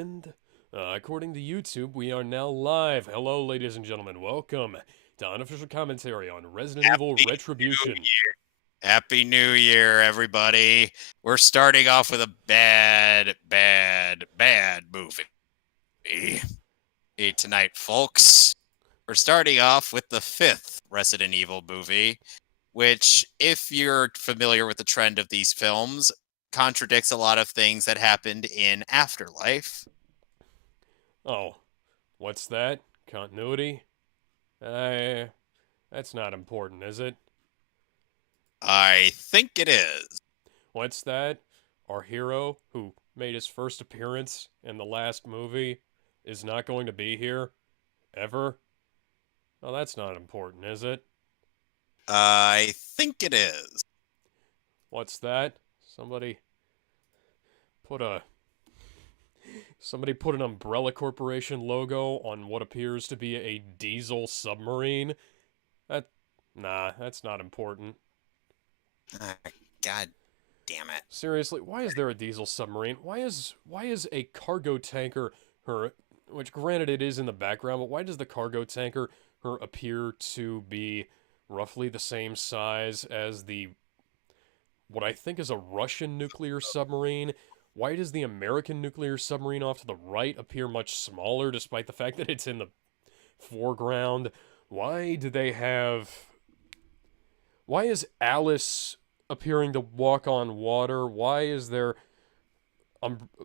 And according to YouTube, we are now live. Hello, ladies and gentlemen. Welcome to Unofficial Commentary on Resident Evil Happy New Retribution. Year. Happy New Year, everybody. We're starting off with a bad movie tonight, folks. We're starting off with the fifth Resident Evil movie, which, if you're familiar with the trend of these films, contradicts a lot of things that happened in Afterlife. Oh, what's that? Continuity? That's not important, is it? I think it is. What's that? Our hero, who made his first appearance in the last movie, is not going to be here? Ever? Oh, that's not important, is it? I think it is. What's that? Somebody put a Somebody put an Umbrella Corporation logo on what appears to be a diesel submarine. Nah, that's not important. Ah, God damn it. Seriously, why is there a diesel submarine? Why is a cargo tanker her, which granted it is in the background, but why does the cargo tanker her appear to be roughly the same size as the what I think is a Russian nuclear submarine? Why does the American nuclear submarine off to the right appear much smaller despite the fact that it's in the foreground? Why do they have. Why is Alice appearing to walk on water? Why is there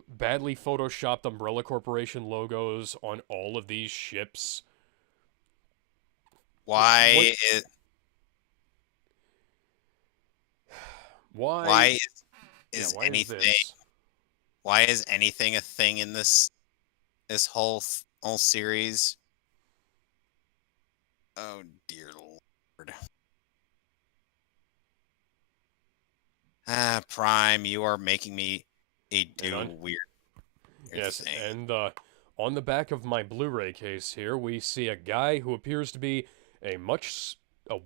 badly photoshopped Umbrella Corporation logos on all of these ships? What? Why is Why? why Yeah, is why is anything this? why is anything a thing in this whole series? Oh dear Lord. Prime, you are making me And do on, weird yes, thing. and on the back of my Blu-ray case here, we see a guy who appears to be a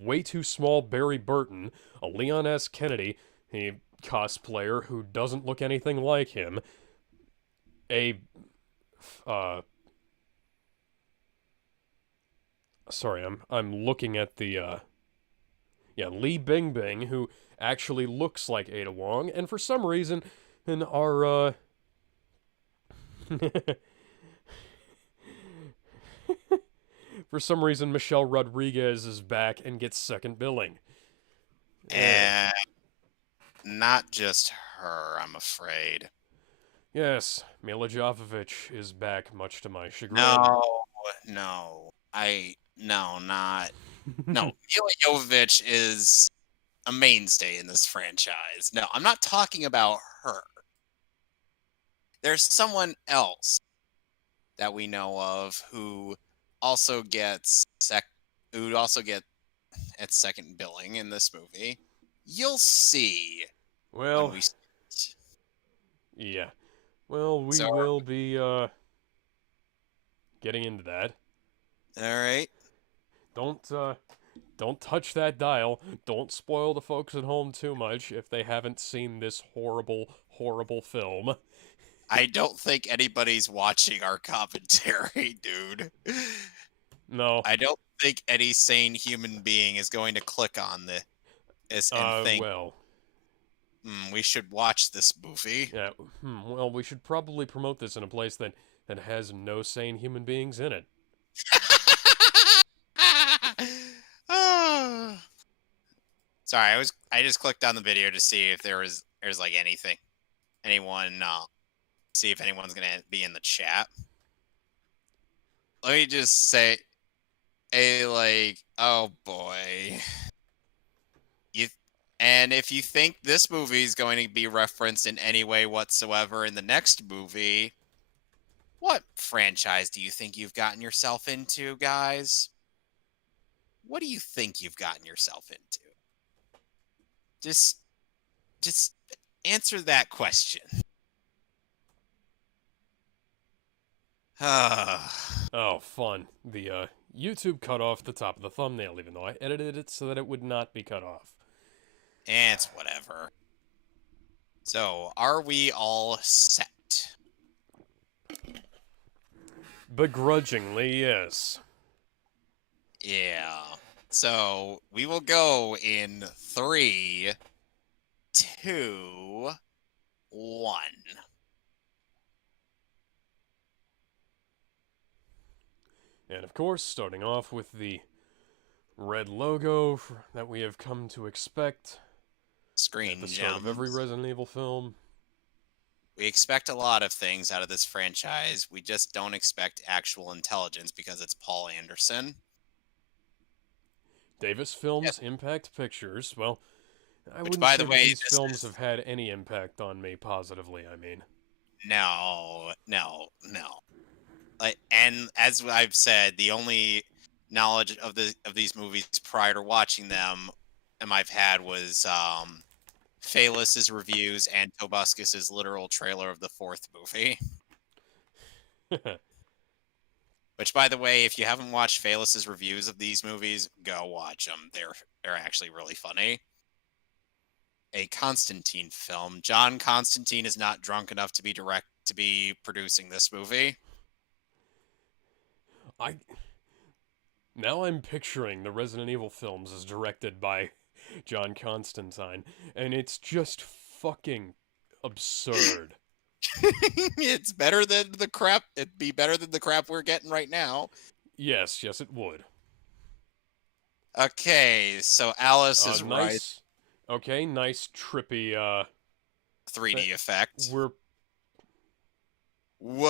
way too small Barry Burton, a Leon S. Kennedy, a cosplayer who doesn't look anything like him, a uh sorry, I'm looking at the yeah, Lee Bingbing, who actually looks like Ada Wong, and for some reason in our for some reason Michelle Rodriguez is back and gets second billing. And not just her, I'm afraid. Yes, Mila Jovovich is back, much to my chagrin. No, no. No, not. No, Mila Jovovich is a mainstay in this franchise. No, I'm not talking about her. There's someone else that we know of who also gets who also get at second billing in this movie. You'll see when Well, we see it. yeah. Well, we So, will be getting into that. all right. Don't don't touch that dial. Don't spoil the folks at home too much if they haven't seen this horrible film. I don't think anybody's watching our commentary, dude. No. I don't think any sane human being is going to click on this and think, Well, we should watch this movie. yeah. Well, we should probably promote this in a place that has no sane human beings in it. Ah. Sorry, I just clicked on the video to see if there's like anyone see if anyone's gonna be in the chat. Let me just say, oh boy, you. And if you think this movie is going to be referenced in any way whatsoever in the next movie, what franchise do you think you've gotten yourself into, guys? What do you think you've gotten yourself into? Just just answer that question. Oh, fun. The YouTube cut off the top of the thumbnail, even though I edited it so that it would not be cut off. It's whatever. So, are we all set? Begrudgingly, yes. Yeah. So we will go in 3, 2, 1. And of course, starting off with the red logo that we have come to expect at the Screen start of every gems. Resident Evil film. We expect a lot of things out of this franchise. We just don't expect actual intelligence because it's Paul Anderson. Davis Films, Impact Pictures. Well, I Which, wouldn't by the say that way, these this films is have had any impact on me positively, I mean. no, no, no. Like, and as I've said, the only knowledge of these movies prior to watching them, I've had was Phaelus's reviews and Tobuscus's literal trailer of the fourth movie. Which, by the way, if you haven't watched Phaelus's reviews of these movies, go watch them. They're actually really funny. A Constantine film. John Constantine is not drunk enough to be producing this movie. I Now I'm picturing the Resident Evil films as directed by John Constantine, and it's just fucking absurd. It's better than the crap. It'd be better than the crap we're getting right now. Yes, yes, it would. Okay, so Alice is right. Nice. Okay, nice trippy. 3D effect. We're Whoa!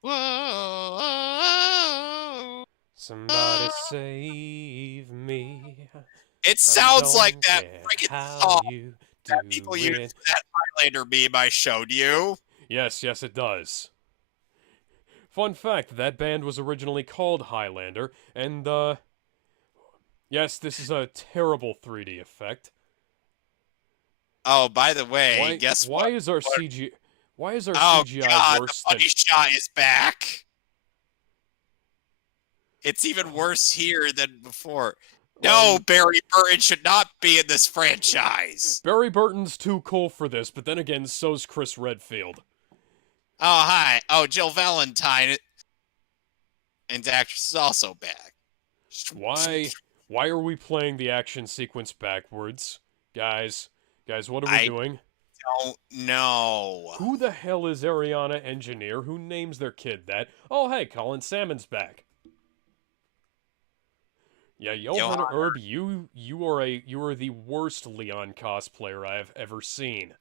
Whoa! somebody save me. It I sounds like don't that care friggin' how song you that people do use it. that Highlander meme I showed you. Yes, yes, it does. Fun fact: that band was originally called Highlander, and yes, this is a terrible 3D effect. Oh, by the way, Why? guess Why what? is our CG? Why is our Oh CGI God, the worse than? buddy shot is back. It's even worse here than before. No, Barry Burton should not be in this franchise. Barry Burton's too cool for this, but then again, so's Chris Redfield. Oh, hi. Oh, Jill Valentine. And the actress is also back. Why? Why are we playing the action sequence backwards, guys? Guys, what are we I doing? don't know. Who the hell is Ariana Engineer? Who names their kid that? Oh, hey, Colin Salmon's back. Yeah, Johann Herb, you are the worst Leon cosplayer I have ever seen.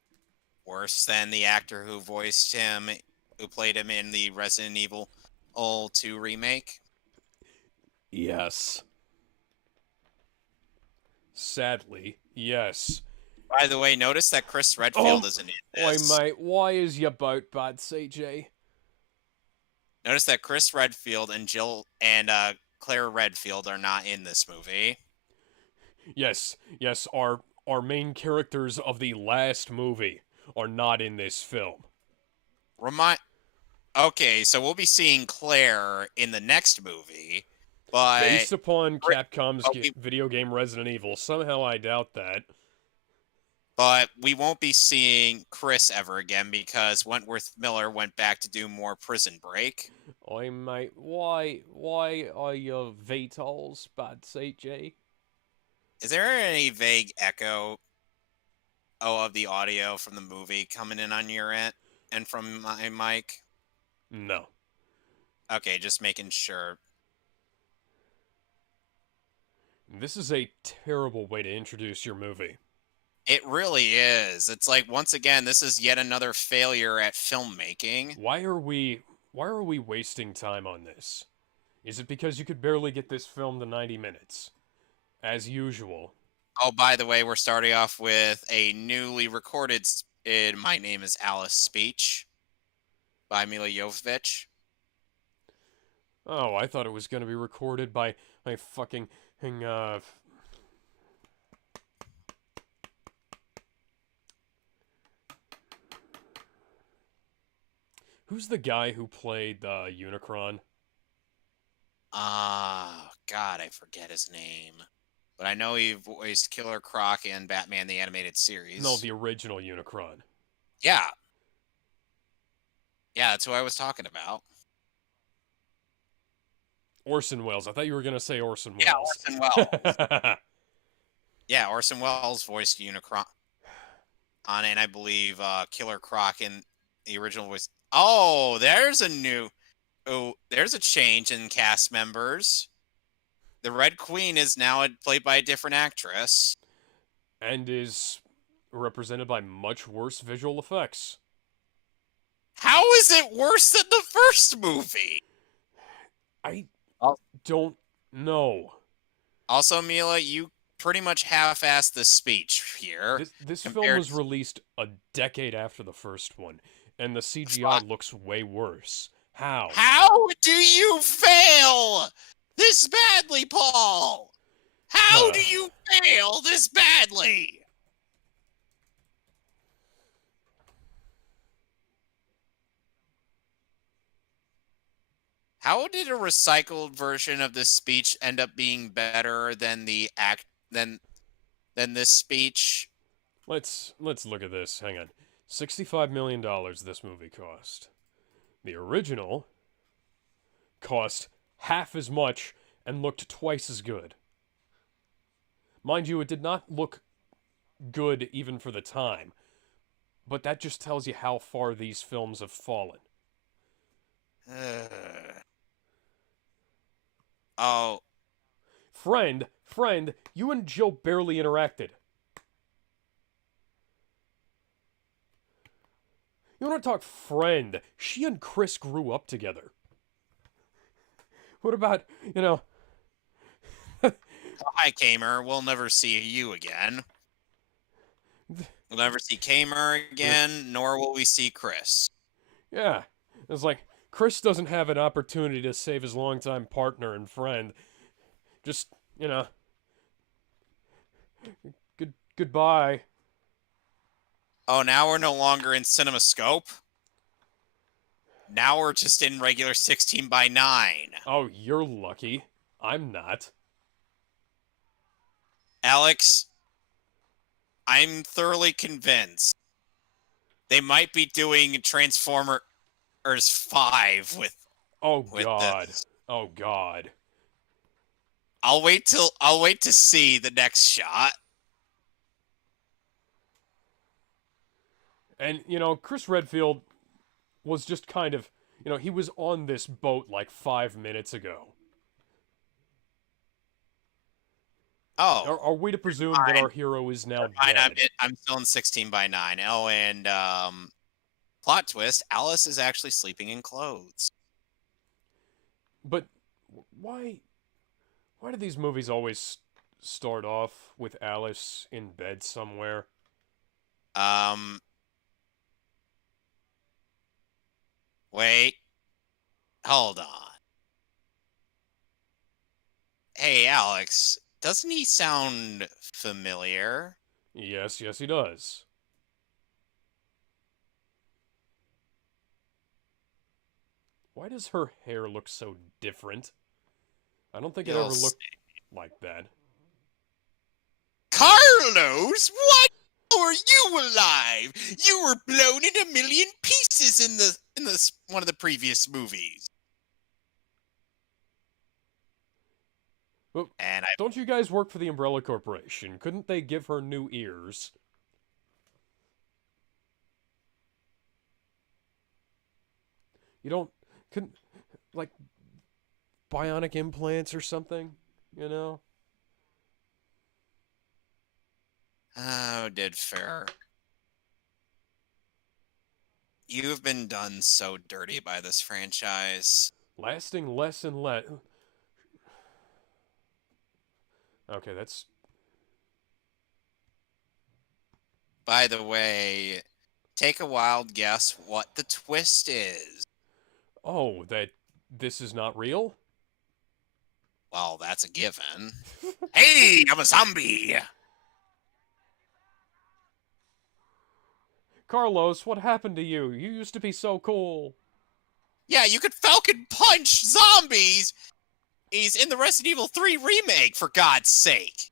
Worse than the actor who voiced him, who played him in the Resident Evil 2 remake. Yes. Sadly, yes. By the way, notice that Chris Redfield isn't in this. Oi, mate, why is your boat bad, CJ? Notice that Chris Redfield and Claire Redfield are not in this movie. Yes, yes, our main characters of the last movie are not in this film. Okay, so we'll be seeing Claire in the next movie, but based upon Capcom's video game Resident Evil, somehow I doubt that. But we won't be seeing Chris ever again because Wentworth Miller went back to do more Prison Break. Oi, mate, why are your VTOLs bad, CJ? Is there any vague echo of the audio from the movie coming in on your end and from my mic? No. Okay, just making sure. This is a terrible way to introduce your movie. It really is. It's like, once again, this is yet another failure at filmmaking. Why are we wasting time on this? Is it because you could barely get this film to 90 minutes? As usual. Oh, by the way, we're starting off with a newly recorded My Name is Alice speech by Mila Jovovich. Oh, I thought it was going to be recorded by fucking who's the guy who played Unicron? God, I forget his name. but I know he voiced Killer Croc in Batman the Animated Series. No, the original Unicron. Yeah. Yeah, that's who I was talking about. Orson Welles. I thought you were going to say Orson Yeah, Welles. Orson Welles. Yeah, Orson Welles voiced Unicron on, and I believe Killer Croc in the original voice. Oh, there's a change in cast members. The Red Queen is now played by a different actress. And is represented by much worse visual effects. How is it worse than the first movie? I don't know. Also, Mila, you pretty much half-assed the speech here. This film was released a decade after the first one, and the CGI looks way worse. How? How do you fail this badly, Paul? How do you fail this badly? How did a recycled version of this speech end up being better than than this speech? Let's look at this. Hang on. $65 million this movie cost. The original cost half as much and looked twice as good. Mind you, it did not look good even for the time, but that just tells you how far these films have fallen. Oh. Friend, you and Jill barely interacted. You want to talk friend? She and Chris grew up together. What about, Hi, Kamer. We'll never see you again. We'll never see Kamer again, nor will we see Chris. Yeah. It's like, Chris doesn't have an opportunity to save his longtime partner and friend. Just, goodbye. Oh, now we're no longer in CinemaScope? Now we're just in regular 16:9. Oh, you're lucky. I'm not. Alex, I'm thoroughly convinced they might be doing Transformers 5 with God. this. Oh God. I'll wait to see the next shot. And, Chris Redfield was just kind of, he was on this boat like 5 minutes ago. Oh. Are we to presume that our hero is now dead? I'm still in 16:9. Oh, and plot twist, Alice is actually sleeping in clothes. But why do these movies always start off with Alice in bed somewhere? Wait. Hold on. Hey, Alex, doesn't he sound familiar? Yes, he does. Why does her hair look so different? I don't think it ever looked like that. Carlos, why are you alive? You were blown in a million pieces in one of the previous movies. Well, don't you guys work for the Umbrella Corporation? Couldn't they give her new ears? Couldn't, like, bionic implants or something, Oh, did fair. You've been done so dirty by this franchise. Lasting less and less. Okay, that's... By the way, take a wild guess what the twist is. Oh, that this is not real? Well, that's a given. Hey, I'm a zombie! Carlos, what happened to you? You used to be so cool. Yeah, you could Falcon Punch zombies! He's in the Resident Evil 3 remake, for God's sake!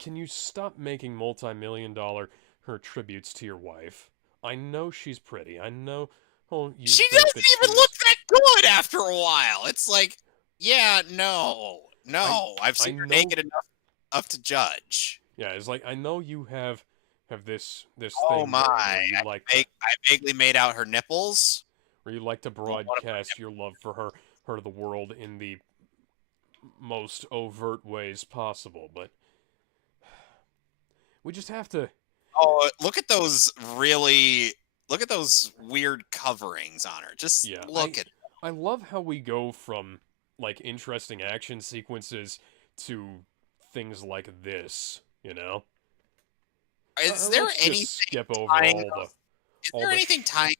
can you stop making multi-million dollar her tributes to your wife? I know she's pretty. I know, oh, you She think that doesn't even look she's. that good after a while. It's like, yeah, no, I no. I've I seen her know. naked enough to judge. Yeah, it's like I know you have this Oh thing my! going where you like to I vaguely made out her nipples. where you like to One of broadcast your love for her to the world in the most overt ways possible, but we just have to. Oh, look at those really. Look at those weird coverings on her. Just Yeah, look at. I love how we go from like interesting action sequences to things like this, you know? Is there Let's just anything skip over tying all the those? Is all there the anything tying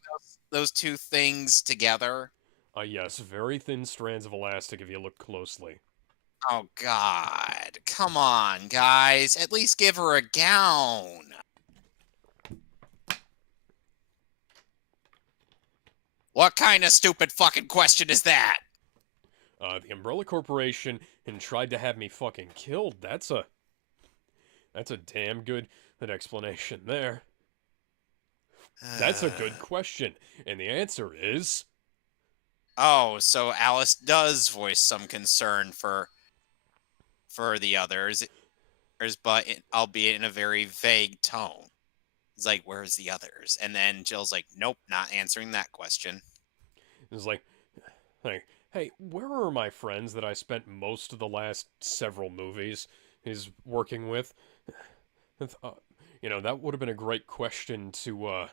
those two things together? yes, very thin strands of elastic if you look closely. Oh God! Come on, guys. At least give her a gown. What kind of stupid fucking question is that? The Umbrella Corporation and tried to have me fucking killed. That's a damn good explanation there. That's a good question, and the answer is Oh, so Alice does voice some concern for the others, but albeit in a very vague tone. It's like, where's the others? And then Jill's like, nope, not answering that question. it's like, hey, where are my friends that I spent most of the last several movies is working with? Uh, that would have been a great question to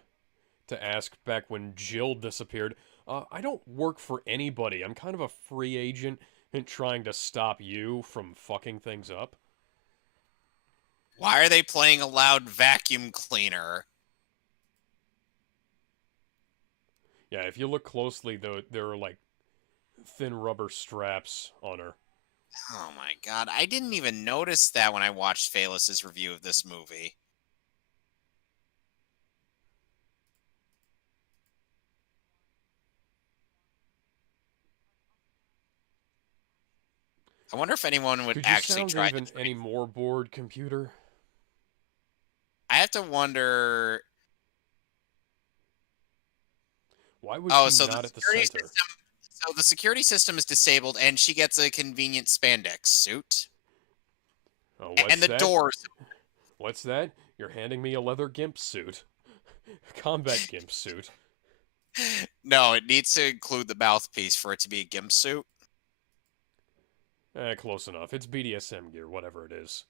ask back when Jill disappeared. I don't work for anybody. I'm kind of a free agent and trying to stop you from fucking things up. Why are they playing a loud vacuum cleaner? Yeah, if you look closely, though, there are like thin rubber straps on her. Oh my god, I didn't even notice that when I watched Phalus's review of this movie. I wonder if anyone would Could you actually sound try even to. any more bored, computer? I have to wonder. Why was Oh, she not at the center? So the security system is disabled, and she gets a convenient spandex suit, Oh, and what's the that? doors. What's that? You're handing me a leather gimp suit. Combat gimp suit. No, it needs to include the mouthpiece for it to be a gimp suit. Close enough. It's BDSM gear, whatever it is.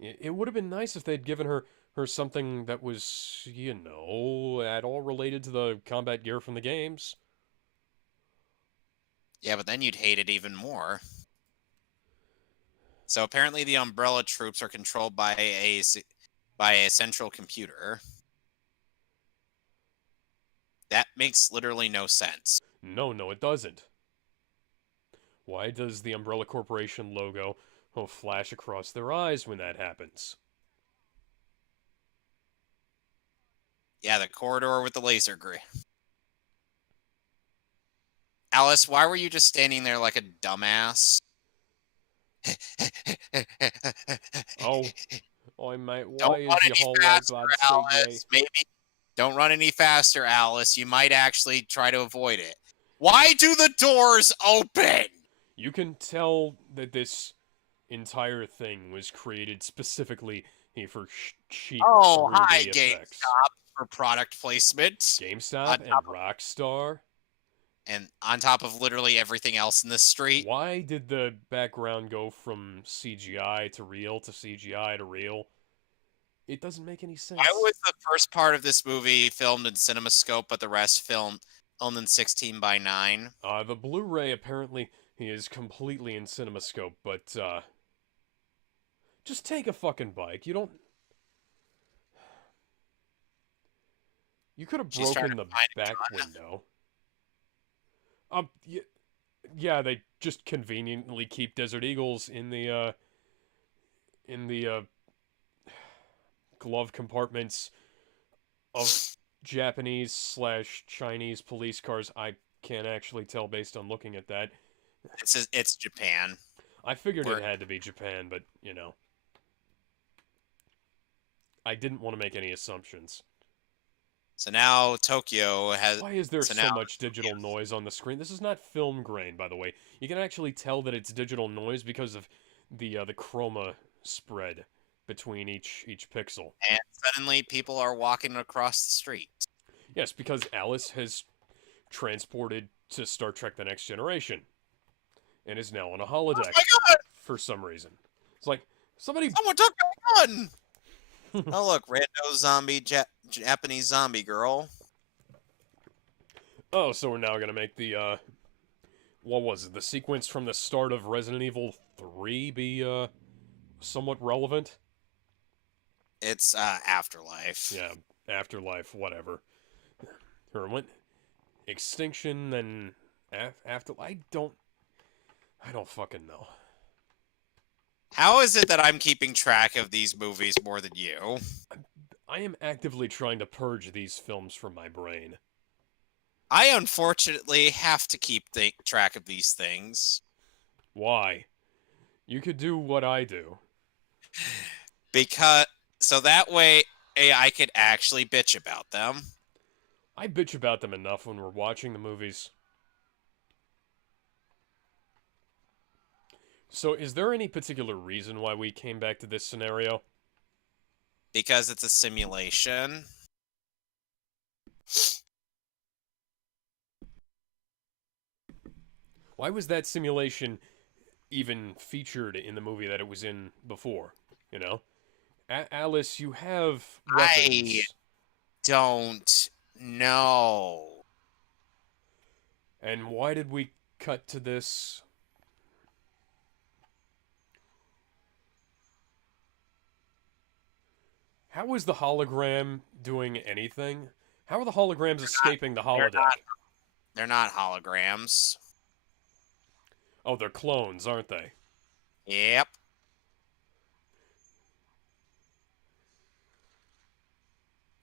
It would have been nice if they'd given her something that was, at all related to the combat gear from the games. Yeah, but then you'd hate it even more. So apparently, the Umbrella troops are controlled by a central computer. That makes literally no sense. No, it doesn't. Why does the Umbrella Corporation logo flash across their eyes when that happens? Yeah, the corridor with the laser grid. Alice, why were you just standing there like a dumbass? Oh, oi mate, Don't why run is your any whole white faster, blood CJ? Alice. Maybe don't run any faster, Alice. You might actually try to avoid it. Why do the doors open? You can tell that this entire thing was created specifically for cheap Oh, hi, 3D effects. GameStop for product placement. GameStop On and top of, Rockstar. and on top of literally everything else in the street. Why did the background go from CGI to real to CGI to real? It doesn't make any Why sense. was the first part of this movie filmed in CinemaScope, but the rest filmed in 16:9? The Blu-ray apparently is completely in CinemaScope, but just take a fucking bike. You could have She's trying broken to the find a back gun. window. Yeah, they just conveniently keep Desert Eagles in the glove compartments of Japanese/Chinese police cars. I can't actually tell based on looking at that. It's Japan. I figured it We're, had to be Japan, but I didn't want to make any assumptions. so now Tokyo has. Why is there So now so much digital noise on the screen? This is not film grain, by the way. You can actually tell that it's digital noise because of the chroma spread between each pixel. and suddenly people are walking across the street. Yes, because Alice has transported to Star Trek: The Next Generation and is now on a Oh holodeck my god! for some reason. It's like somebody. Someone took my gun! Oh look, rando zombie Japanese zombie girl. Oh, so we're now gonna make the what was it? The sequence from the start of Resident Evil 3 be somewhat relevant? It's Afterlife. Yeah, Afterlife, whatever. Or went extinction, then after. I don't fucking know. How is it that I'm keeping track of these movies more than you? I am actively trying to purge these films from my brain. I unfortunately have to keep track of these things. Why? You could do what I do. Because so that way I could actually bitch about them. I bitch about them enough when we're watching the movies. So, is there any particular reason why we came back to this scenario? Because it's a simulation. Why was that simulation even featured in the movie that it was in before? You know? Alice, you have I weapons. don't know. And why did we cut to this? How is the hologram doing anything? How are the holograms escaping the holodeck? They're not holograms. Oh, they're clones, aren't they? Yep.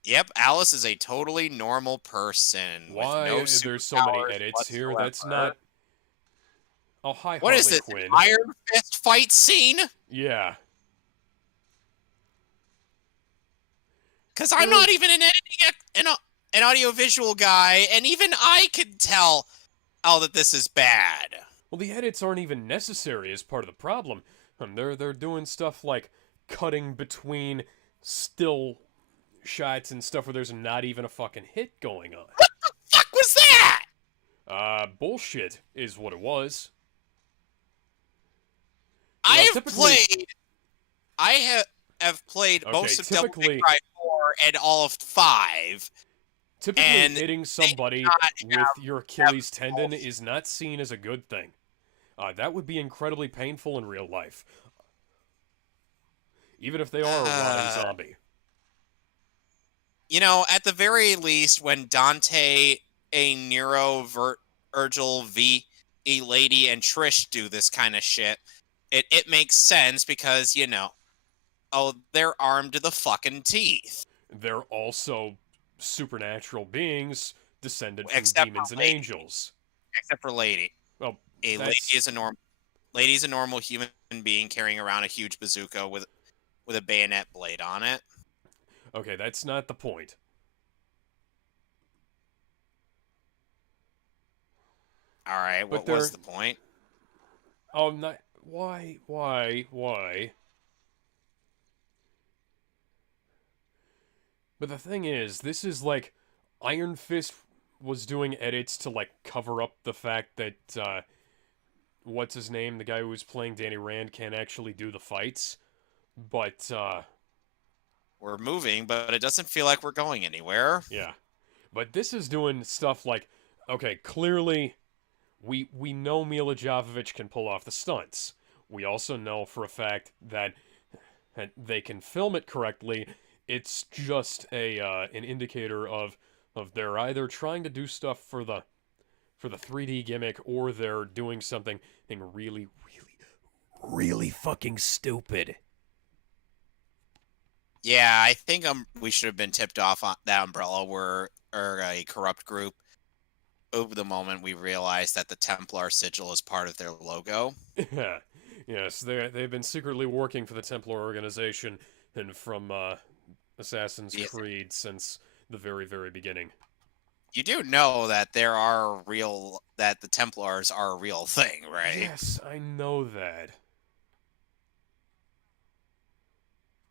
Yep, Alice is a totally normal person Why with no there's so many superpowers edits here? whatsoever. That's not. Oh, hi, What is Harley this? Quinn. An Iron Fist fight scene? Yeah. Because I'm not even an editing, an audiovisual guy, and even I can tell that this is bad. Well, the edits aren't even necessary as part of the problem. They're doing stuff like cutting between still shots and stuff where there's not even a fucking hit going on. What the fuck was that? Bullshit is what it was. I typically- have played Okay, most of Devil May typically- Cry 4 and all of 5. Typically, And hitting somebody with your Achilles tendon is not seen as a good thing. That would be incredibly painful in real life. Even if they are a rotting zombie. You know, at the very least, when Dante, a Nero, Virgil, V, a Lady, and Trish do this kind of shit, it makes sense because, you know, they're armed to the fucking teeth. They're also supernatural beings descended from Except for demons and Lady. angels. Except for Lady. Well, Lady is a normal human being carrying around a huge bazooka with a bayonet blade on it. Okay, that's not the point. All right, what was the point? Oh, not why? But the thing is, this is like Iron Fist was doing edits to like cover up the fact that what's his name, the guy who was playing Danny Rand can't actually do the fights. But we're moving, but it doesn't feel like we're going anywhere. Yeah. But this is doing stuff like, okay, clearly we know Mila Jovovich can pull off the stunts. We also know for a fact that they can film it correctly. It's just an indicator of they're either trying to do stuff for the 3D gimmick or they're doing something really fucking stupid. Yeah, I think we should have been tipped off on that Umbrella were a corrupt group. over the moment we realize that the Templar sigil is part of their logo. Yeah, yes, they've been secretly working for the Templar organization and from Assassin's Yeah. Creed since the very, very beginning. You do know that that the Templars are a real thing, right? Yes, I know that.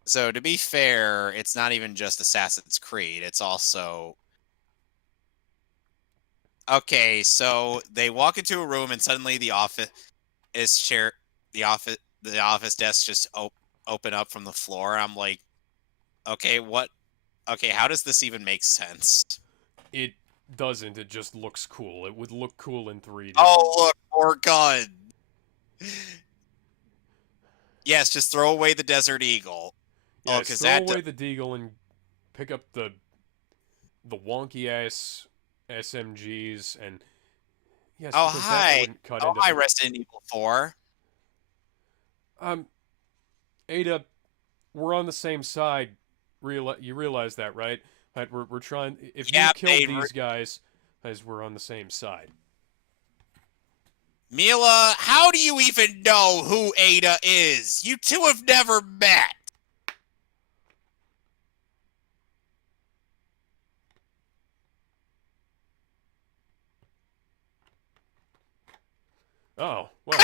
So to be fair, it's not even just Assassin's Creed, it's also okay, so they walk into a room and suddenly the office desk just open up from the floor. I'm like, okay, what? Okay, how does this even make sense? It doesn't. It just looks cool. It would look cool in 3D. Oh, look, more gun. Yes, just throw away the Desert Eagle. Oh, Yes, because throw away the Deagle and pick up the wonky ass SMGs and yes, oh because that hi, wouldn't cut oh into hi, Resident Evil 4. Ada. We're on the same side. You realize that, right? Right, we're trying. If you Yeah, killed these guys, as we're on the same side. Mila, how do you even know who Ada is? You two have never met. Oh well.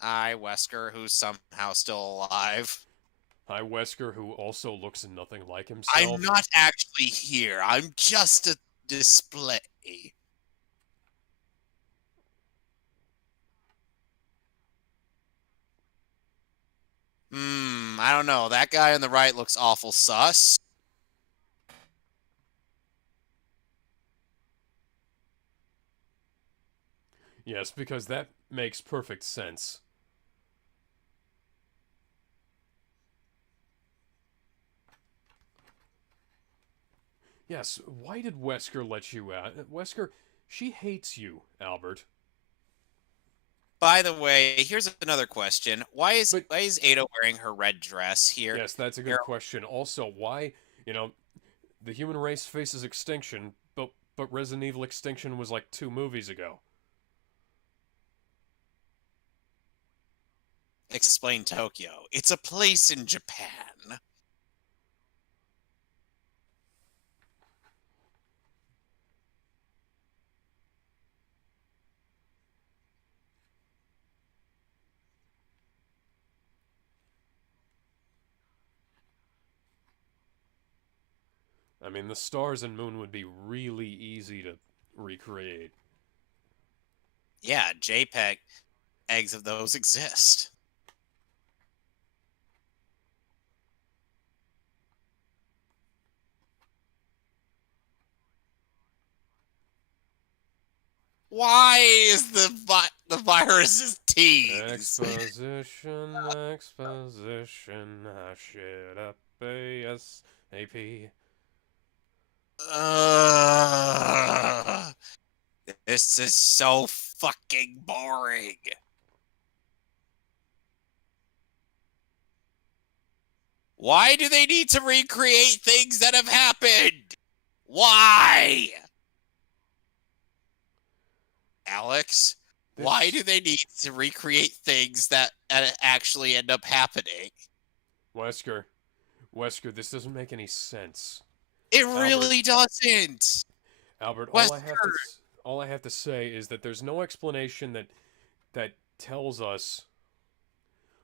Hi, Wesker, who's somehow still alive. Hi, Wesker, who also looks nothing like I'm himself. not actually here. I'm just a display. I don't know. That guy on the right looks awful sus. Yes, because that makes perfect sense. Yes, why did Wesker let you out? Wesker, she hates you, Albert. By the way, here's another question. Why is But Ada wearing her red dress here? yes, that's a good question. Also, why, the human race faces extinction, but Resident Evil Extinction was like 2 movies ago. Explain Tokyo. It's a place in Japan. I mean, the stars and moon would be really easy to recreate. Yeah, JPEG eggs of those exist. Why is the virus's tease? Exposition, exposition, I shit up ASAP. This is so fucking boring. Why do they need to recreate things that have happened? Why? Alex, why do they need to recreate things that actually end up happening? Wesker, this doesn't make any sense. It really doesn't. Albert, Wesker. all I have to say is that there's no explanation that tells us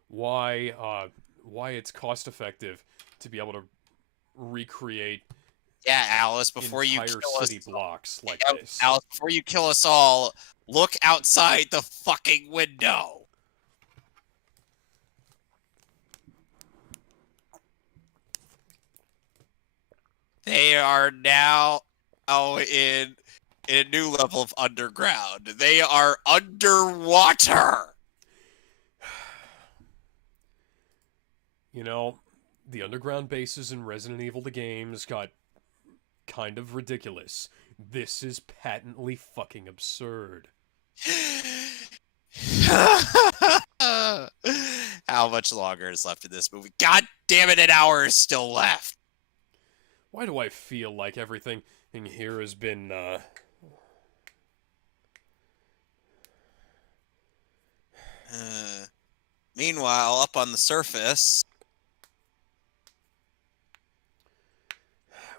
why it's cost effective to be able to recreate Yeah, Alice, before you entire kill city us, blocks like this. Alice, before you kill us all, look outside the fucking window. They are now in a new level of underground. They are underwater. You know, the underground bases in Resident Evil the games got kind of ridiculous. This is patently fucking absurd. How much longer is left in this movie? God damn it, an hour is still left. Why do I feel like everything in here has been, Uh, Meanwhile, up on the surface,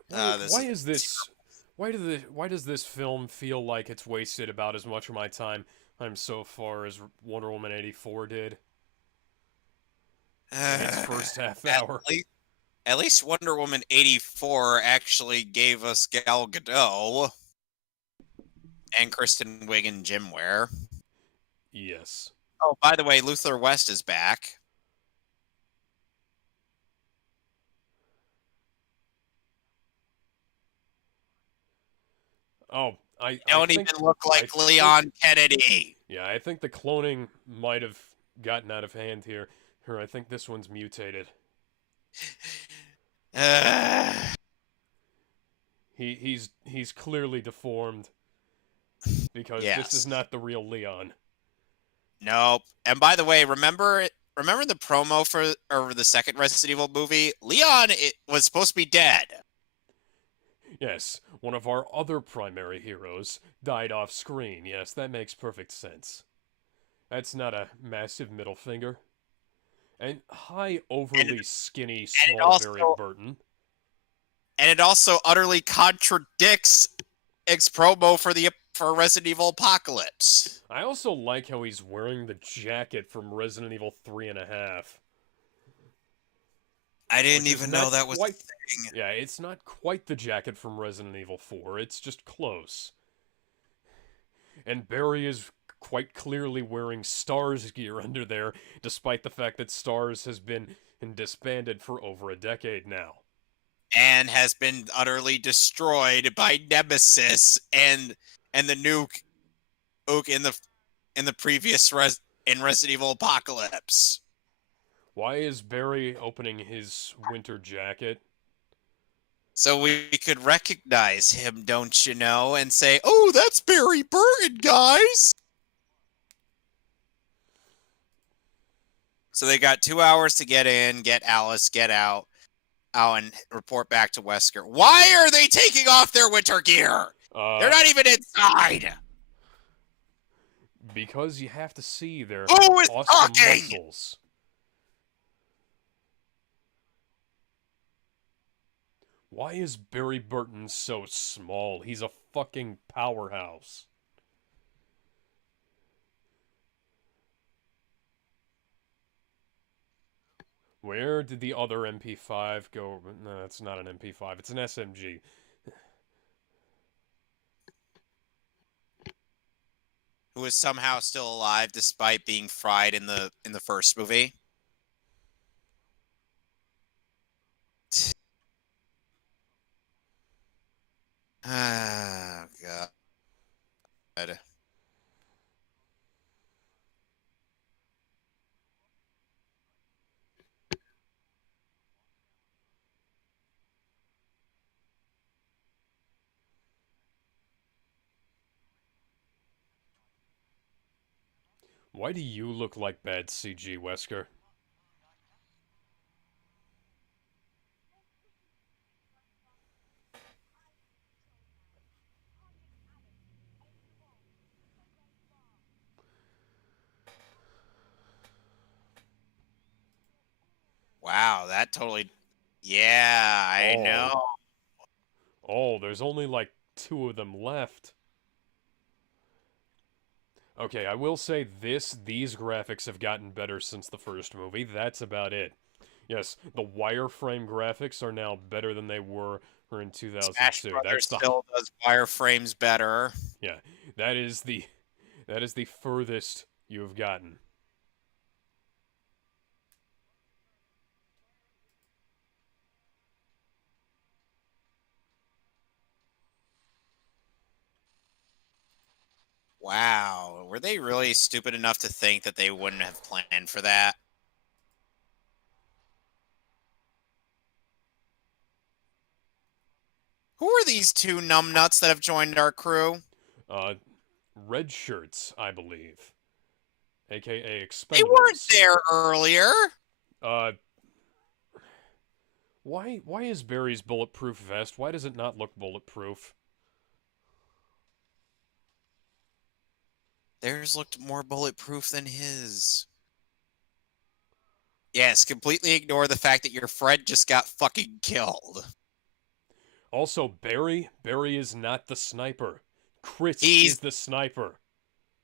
this why is is this, why does this film feel like it's wasted about as much of my time so far as Wonder Woman 84 did in its uh, first half at hour? least at least Wonder Woman 84 actually gave us Gal Gadot and Kristen Wiig and Jim Ware. Yes. Oh, by the way, Luther West is back. Oh, They don't even look I like think, Leon Kennedy. yeah, I think the cloning might have gotten out of hand here. Or I think this one's mutated. Uh, He's clearly deformed because this is yes. not the real Leon. Nope. And by the way, remember the promo for the second Resident Evil movie? Leon was supposed to be dead. Yes, one of our other primary heroes died off screen. Yes, that makes perfect sense. That's not a massive middle finger. And hi, And overly skinny, and small Barry Burton. it also utterly contradicts its promo for Resident Evil Apocalypse. I also like how he's wearing the jacket from Resident Evil 3.5. I didn't Which is even know not that was a quite. thing. Yeah, it's not quite the jacket from Resident Evil 4. It's just close. And Barry is quite clearly wearing Stars gear under there, despite the fact that Stars has been disbanded for over a decade now. And has been utterly destroyed by Nemesis and the nuke in the previous in Resident Evil Apocalypse. Why is Barry opening his winter jacket? So we could recognize him, don't you know, and say, "Oh, that's Barry Burton, guys." So they got 2 hours to get in, get Alice, get out, and report back to Wesker. Why are they taking off their winter gear? They're not even inside. Because you have to see their Who is awesome talking? muscles. Why is Barry Burton so small? He's a fucking powerhouse. Where did the other MP5 go? No, it's not an MP5. It's an SMG. Who is somehow still alive despite being fried in the first movie? Oh God. Why do you look like bad CG, Wesker? Wow, that totally. Yeah, I Oh. know. Oh, there's only like 2 of them left. Okay, I will say these graphics have gotten better since the first movie. That's about it. Yes, the wireframe graphics are now better than they were in Smash 2002. Brothers That's the still does wireframes better. yeah, that is the furthest you have gotten. Wow, were they really stupid enough to think that they wouldn't have planned for that? Who are these two numbnuts that have joined our crew? Uh red shirts, I believe, aka They weren't expendables. there earlier. Uh Why is Barry's bulletproof vest? Why does it not look bulletproof? Theirs looked more bulletproof than his. Yes, completely ignore the fact that your friend just got fucking killed. Also, Barry is not the sniper. Chris He's is the sniper.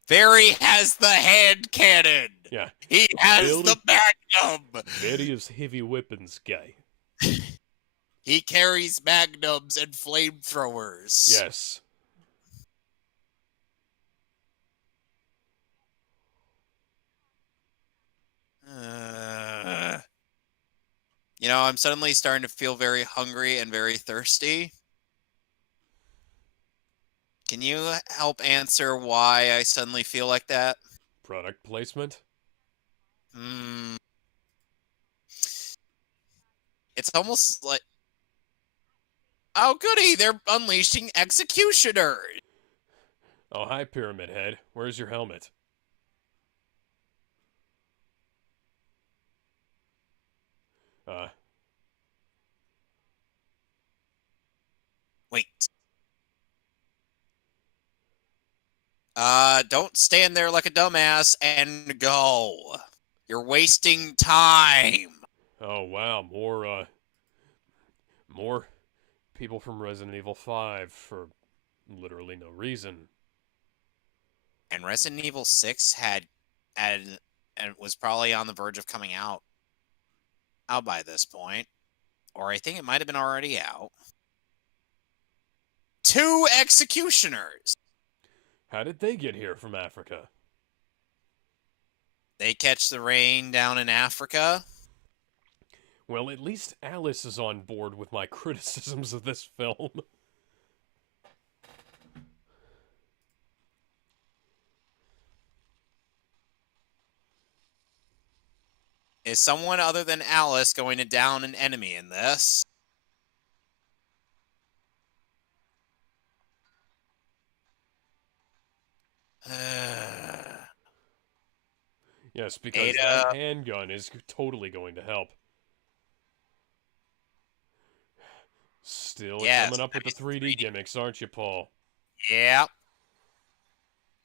Barry has the hand cannon. Yeah. He has Barry, the magnum. Barry is heavy weapons guy. He carries magnums and flamethrowers. Yes. You know, I'm suddenly starting to feel very hungry and very thirsty. Can you help answer why I suddenly feel like that? Product placement. Hmm. It's almost like, oh goody, they're unleashing executioners. Oh, hi, Pyramid Head. Where's your helmet? Uh, Wait. Don't stand there like a dumbass and go. You're wasting time. oh wow, more people from Resident Evil 5 for literally no reason. And Resident Evil 6 had and was probably on the verge of coming out by this point, or I think it might have been already out. 2 executioners. How did they get here from Africa? They catch the rain down in Africa. Well, at least Alice is on board with my criticisms of this film. Is someone other than Alice going to down an enemy in this? Yes, because that Ada. handgun is totally going to help. Still Yes. coming up with the 3D gimmicks, aren't you, Paul? Yeah.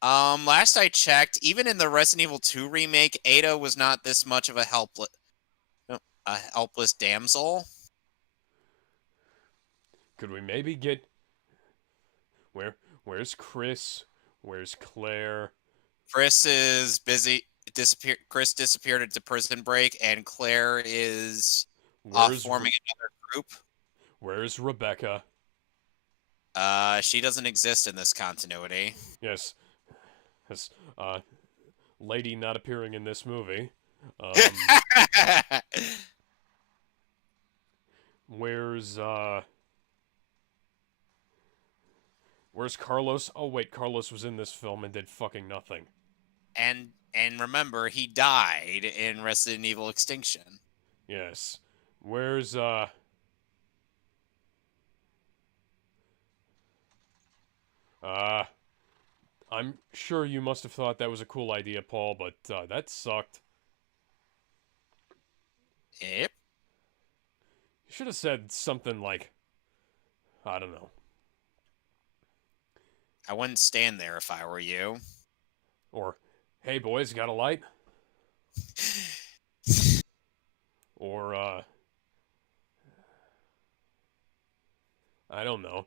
Last I checked, even in the Resident Evil 2 remake, Ada was not this much of a helpless damsel. Could we maybe get where's Chris? Where's Claire? Chris is busy. Chris disappeared into prison break, and Claire is Where's forming another group. where's Rebecca? She doesn't exist in this continuity. Yes. Yes. Lady not appearing in this movie. Where's Where's Carlos? Oh wait, Carlos was in this film and did fucking nothing. and remember, he died in Resident Evil Extinction. Yes. Where's I'm sure you must have thought that was a cool idea, Paul, but that sucked. Yep. You should have said something like, I don't know. I wouldn't stand there if I were you. Or, hey boys, got a light? Or, I don't know.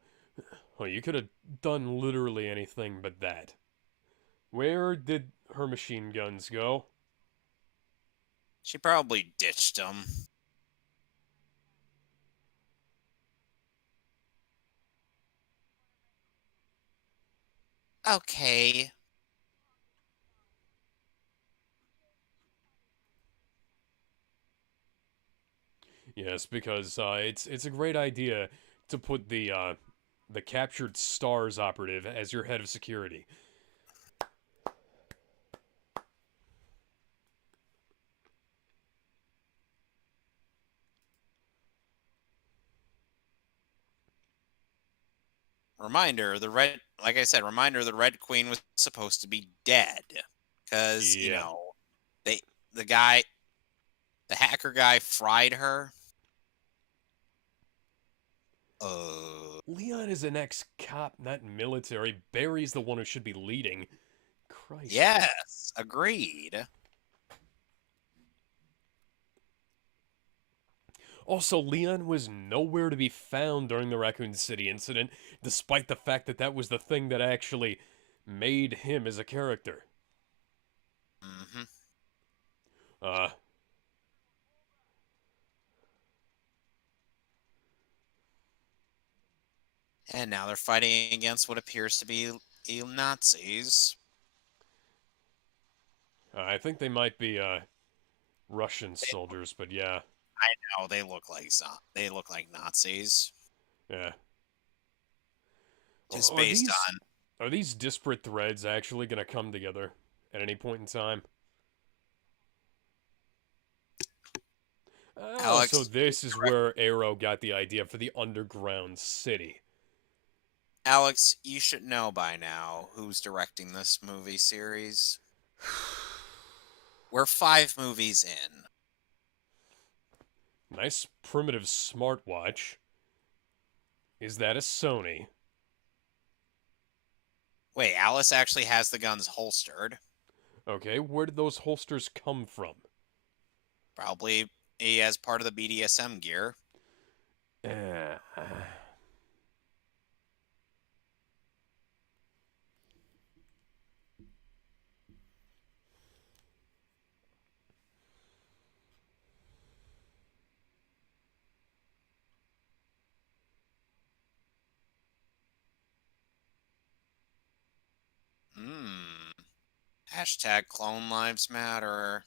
Well, you could have done literally anything but that. Where did her machine guns go? She probably ditched him. Okay. Yes, because it's a great idea to put the captured STARS operative as your head of security. Reminder, the Red Queen was supposed to be dead. Because, you Yeah. know, the hacker guy fried her. Leon is an ex-cop, not military. Barry's the one who should be leading. Christ. Yes, agreed. Also, Leon was nowhere to be found during the Raccoon City incident, despite the fact that that was the thing that actually made him as a character. Hmm. Uh, And now they're fighting against what appears to be Nazis. I think they might be, Russian soldiers, but yeah, I know they look like Nazis. yeah. Just Are based these on are these disparate threads actually going to come together at any point in time? Oh, so Alex. this is where Arrow got the idea for the underground city. Alex, you should know by now who's directing this movie series. We're 5 movies in. Nice primitive smartwatch. Is that a Sony? Wait, Alice actually has the guns holstered. Okay, where did those holsters come from? Probably as part of the BDSM gear. Uh, Hmm. Hashtag clone lives matter.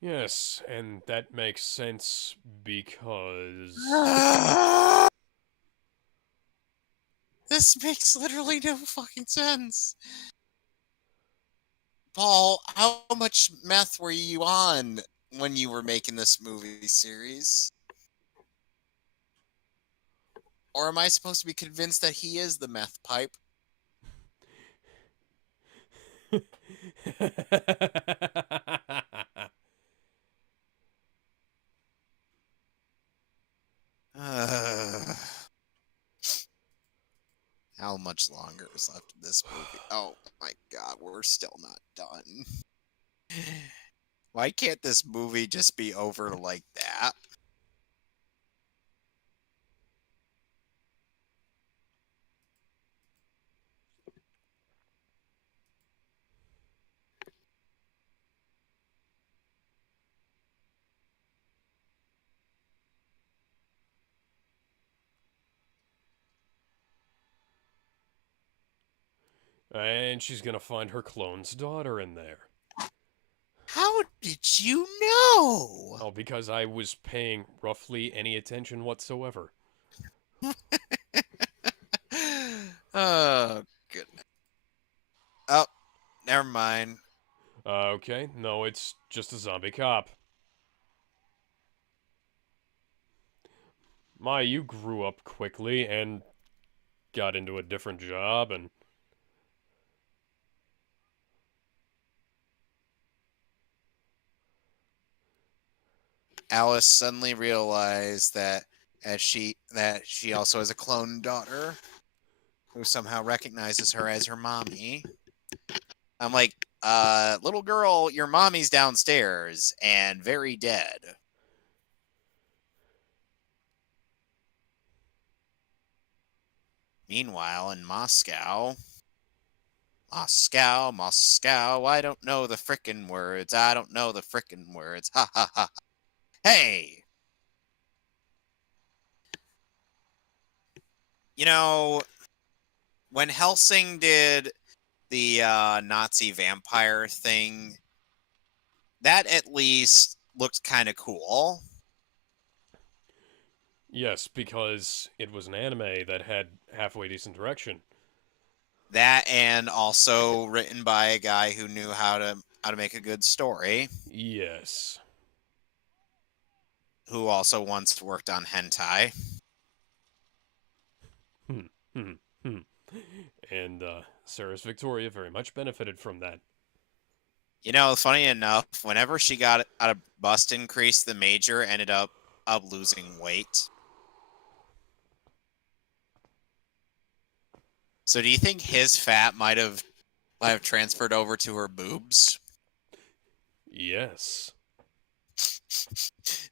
yes, and that makes sense because. This makes literally no fucking sense. Paul, how much meth were you on when you were making this movie series? Or am I supposed to be convinced that he is the meth pipe? How much longer is left in this movie? Oh my god, we're still not done. Why can't this movie just be over like that? And she's gonna find her clone's daughter in there. How did you know? Oh, because I was paying roughly any attention whatsoever. Oh, goodness. Oh, never mind. Okay, no, it's just a zombie cop. Maya, you grew up quickly and got into a different job, and Alice suddenly realized that she also has a clone daughter who somehow recognizes her as her mommy. I'm like, little girl, your mommy's downstairs and very dead. Meanwhile, in Moscow, Moscow, I don't know the frickin' words. I don't know the frickin' words. Ha ha ha. Hey! You know, when Helsing did the Nazi vampire thing, that at least looked kind of cool. yes, because it was an anime that had halfway decent direction. That and also written by a guy who knew how to make a good story. Yes. who also once worked on hentai. Hmm, hmm, hmm. And Sarah's Victoria very much benefited from that. You know, funny enough, whenever she got a bust increase, the major ended up losing weight. So do you think his fat might have transferred over to her boobs? Yes.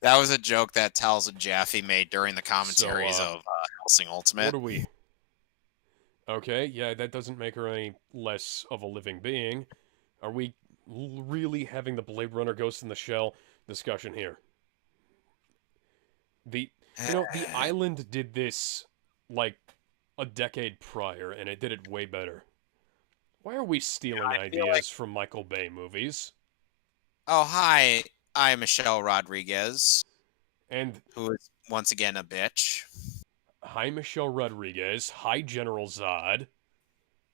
That was a joke that Tal's and Jaffe made during the So, commentaries of Hellsing what Ultimate. are we? Okay, yeah, that doesn't make her any less of a living being. Are we really having the Blade Runner Ghost in the Shell discussion here? The island did this like a decade prior, and it did it way better. Why are we stealing I feel like, ideas from Michael Bay movies? oh hi, I'm Michelle Rodriguez, And who is once again a bitch, hi, Michelle Rodriguez. Hi, General Zod.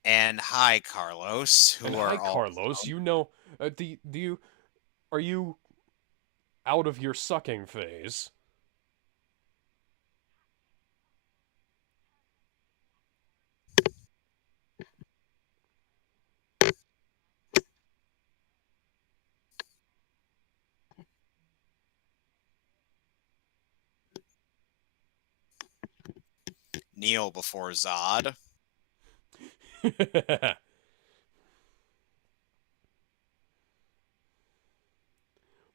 and hi Carlos, And who hi, are all Carlos. You know, do you are you out of your sucking phase? Neo before Zod.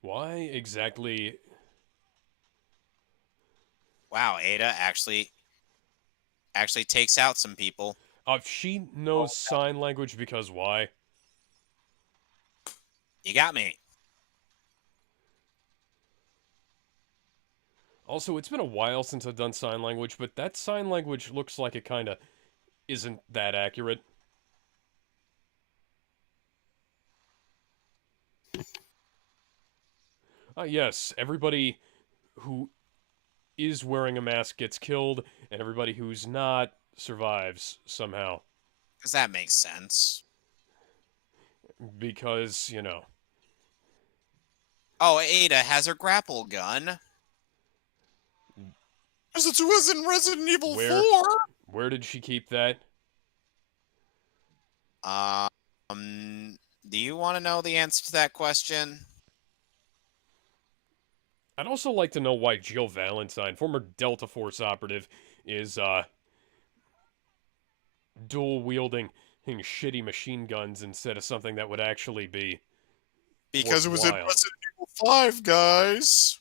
Why exactly? Wow, Ada actually takes out some people. She knows sign language because why? You got me. Also, it's been a while since I've done sign language, but that sign language looks like it kind of isn't that accurate. Yes, everybody who is wearing a mask gets killed, and everybody who's not survives somehow. Because that makes sense. Because, you know. Oh, Ada has her grapple gun. As it was in Resident Evil Where 4. where did she keep that? Do you want to know the answer to that question? I'd also like to know why Jill Valentine, former Delta Force operative, is dual wielding shitty machine guns instead of something that would actually be Because it was in worthwhile. Resident Evil 5, guys.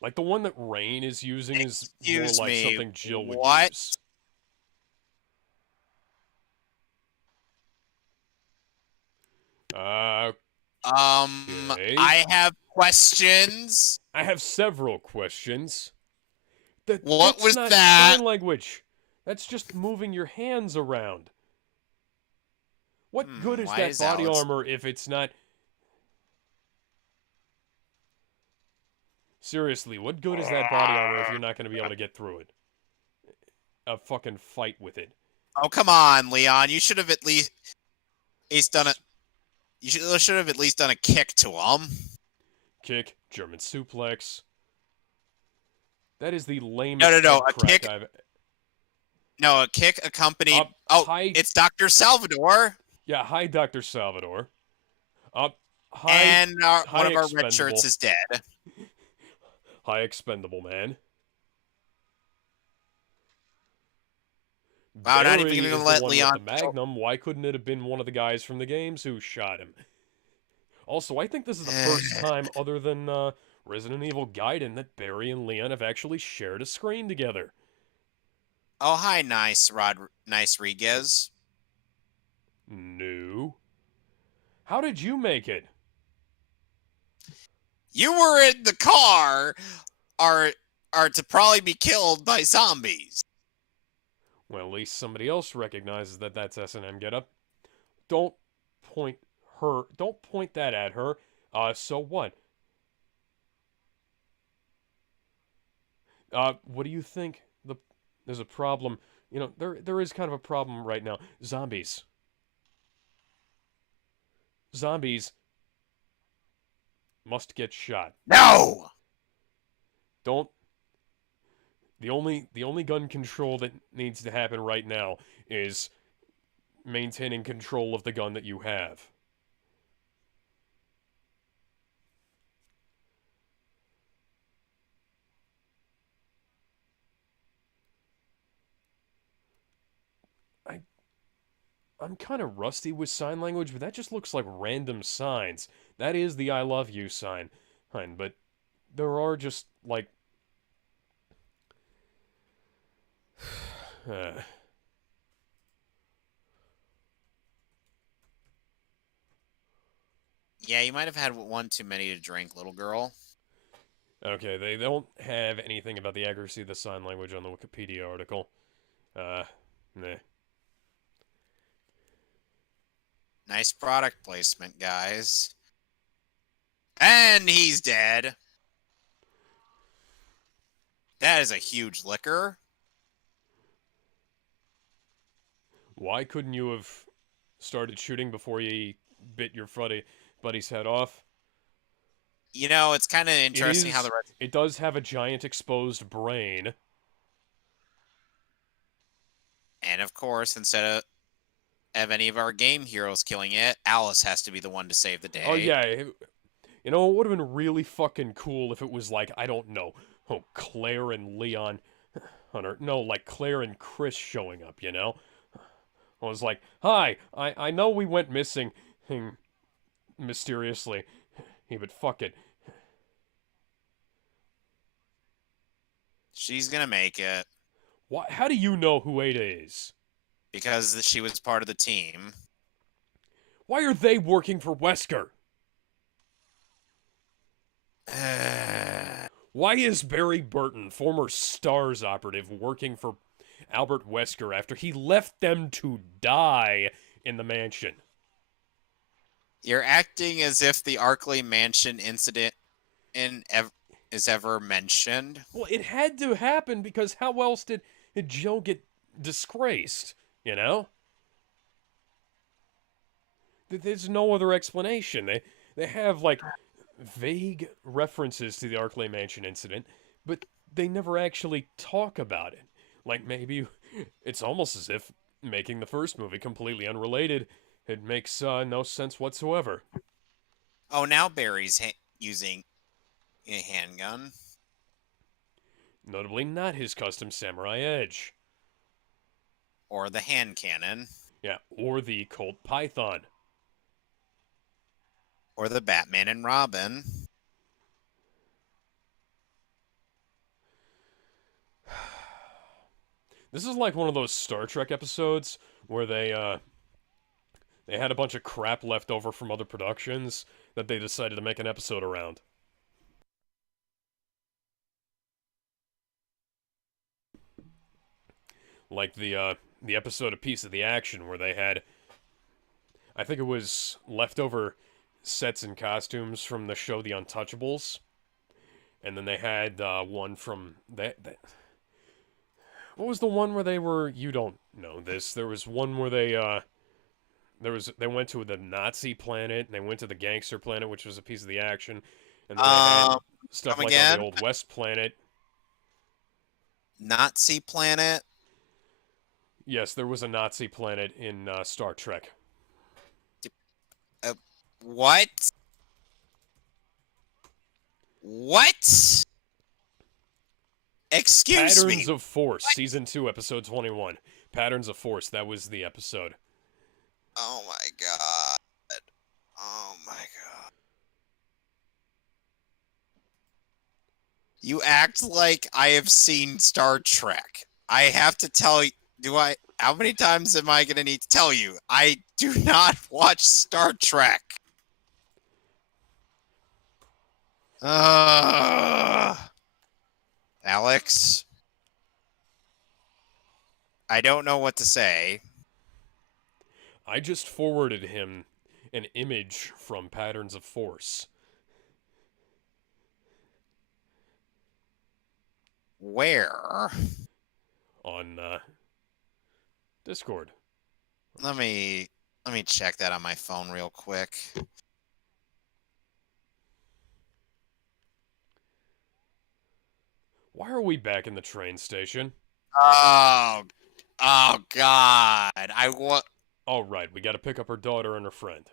Like the one that Rain is using is more Excuse like me, something Jill would what? use. Okay. I have questions. I have several questions. What That's was not that? sign language. That's just moving your hands around. What good is Why that is body Alex? armor if it's not... Seriously, what good is that body armor if you're not going to be able to get through it? A fucking fight with it. Oh, come on, Leon. You should have at least done it. You should have at least done a kick to him. Kick, German suplex. That is the No, no, lamest no. head A crack kick. I've... No, a kick accompanied. Oh, Hi... it's Dr. Salvador. Yeah, hi, Dr. Salvador. Hi... And Hi, one of our red expendable. shirts is dead. Hi, expendable man. Wow, not even Barry going to is the let one with Leon the Magnum. Why couldn't it have been one of the guys from the games who shot him? Also, I think this is the first time, other than Resident Evil Gaiden, that Barry and Leon have actually shared a screen together. Oh, hi, nice Rodriguez. No. How did you make it? You were in the car, are to probably be killed by zombies. Well, at least somebody else recognizes that that's S&M getup. Don't point her. Don't point that at her. So what? What do you think? There's a problem. You know, there is kind of a problem right now. Zombies. zombies must get shot. No! Don't the only gun control that needs to happen right now is maintaining control of the gun that you have. I I'm kind of rusty with sign language, but that just looks like random signs. That is the I love you sign, but there are just like uh, Yeah, you might have had one too many to drink, little girl. okay, they don't have anything about the accuracy of the sign language on the Wikipedia article. Uh, nah. Nice product placement, guys. And he's dead. That is a huge liquor. Why couldn't you have started shooting before you bit your buddy's head off? You know, it's kind of It interesting how is. It does have a giant exposed brain. And of course, instead of any of our game heroes killing it, Alice has to be the one to save the Oh day. yeah, you know, it would have been really fucking cool if it was like, I don't know, oh, Claire and Leon, Hunter, no, like Claire and Chris showing up, you know? I was like, hi, I know we went missing mysteriously, yeah, but fuck it. She's gonna make it Why, how do you know who Ada is? because she was part of the team. Why are they working for Wesker? Why is Barry Burton, former STARS operative, working for Albert Wesker after he left them to die in the mansion? You're acting as if the Arkley Mansion incident is ever mentioned. Well, it had to happen because how else did Joe get disgraced? You know? There's no other explanation. They have like vague references to the Arklay Mansion incident, but they never actually talk about it. Like maybe it's almost as if making the first movie completely unrelated. It makes no sense whatsoever. Oh, now Barry's using a handgun. Notably, not his custom Samurai Edge. Or the hand cannon. Yeah, or the Colt Python. Or the Batman and Robin. This is like one of those Star Trek episodes where they had a bunch of crap left over from other productions that they decided to make an episode around. Like the episode of Piece of the Action where they had, I think it was leftover sets and costumes from the show The Untouchables, and then they had one from that. What was the one where they were? You don't know this. There was one where they went to the Nazi planet and they went to the gangster planet, which was a piece of the action, and then they had stuff Come like on the again? Old West planet. Nazi planet? Yes, there was a Nazi planet in Star Trek. What? What? Excuse me. Patterns of Force, Season 2, Episode 21. Patterns of Force, that was the episode. Oh my god. Oh my god. You act like I have seen Star Trek. I have to tell you, how many times am I going to need to tell you? I do not watch Star Trek. Alex, I don't know what to say. I just forwarded him an image from Patterns of Force. Where? On Discord. Let me Let me check that on my phone real quick. Why are we back in the train station? Oh, oh God! I want. All right, we got to pick up her daughter and her friend.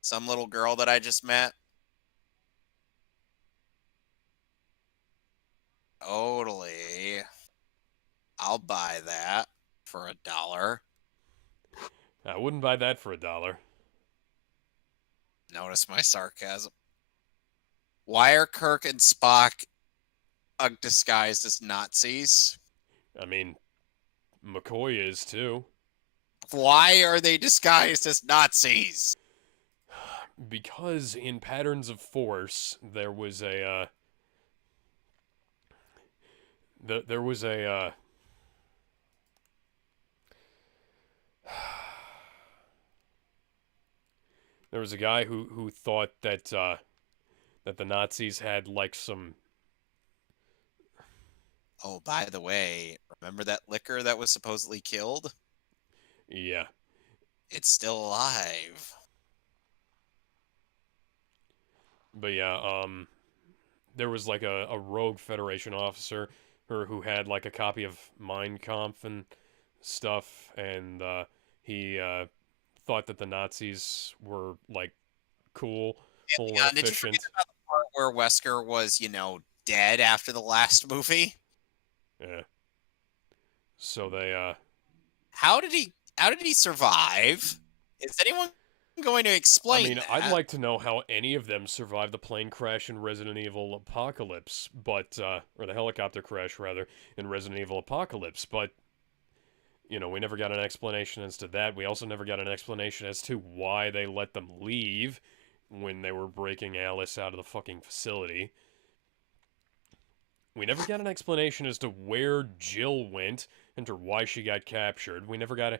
Some little girl that I just met. Totally. I'll buy that for $1. I wouldn't buy that for $1. Notice my sarcasm. Why are Kirk and Spock disguised as Nazis? I mean, McCoy is too. Why are they disguised as Nazis? Because in Patterns of Force, there was a, there was a, there was a guy who thought that, that the Nazis had, like, some... Oh, by the way, remember that liquor that was supposedly killed? Yeah. It's still alive. But yeah, there was, like, a rogue Federation officer who had, like, a copy of Mein Kampf and stuff, and, he, thought that the Nazis were, like, cool and Yeah, did you forget efficient. about the part where Wesker was, dead after the last movie? Yeah. So they, How did he survive? Is anyone going to I explain mean, I'd that? like to know how any of them survived the plane crash in Resident Evil Apocalypse, but, or the helicopter crash, rather, in Resident Evil Apocalypse, but, we never got an explanation as to that. We also never got an explanation as to why they let them leave when they were breaking Alice out of the fucking facility. We never got an explanation as to where Jill went and or why she got captured. We never got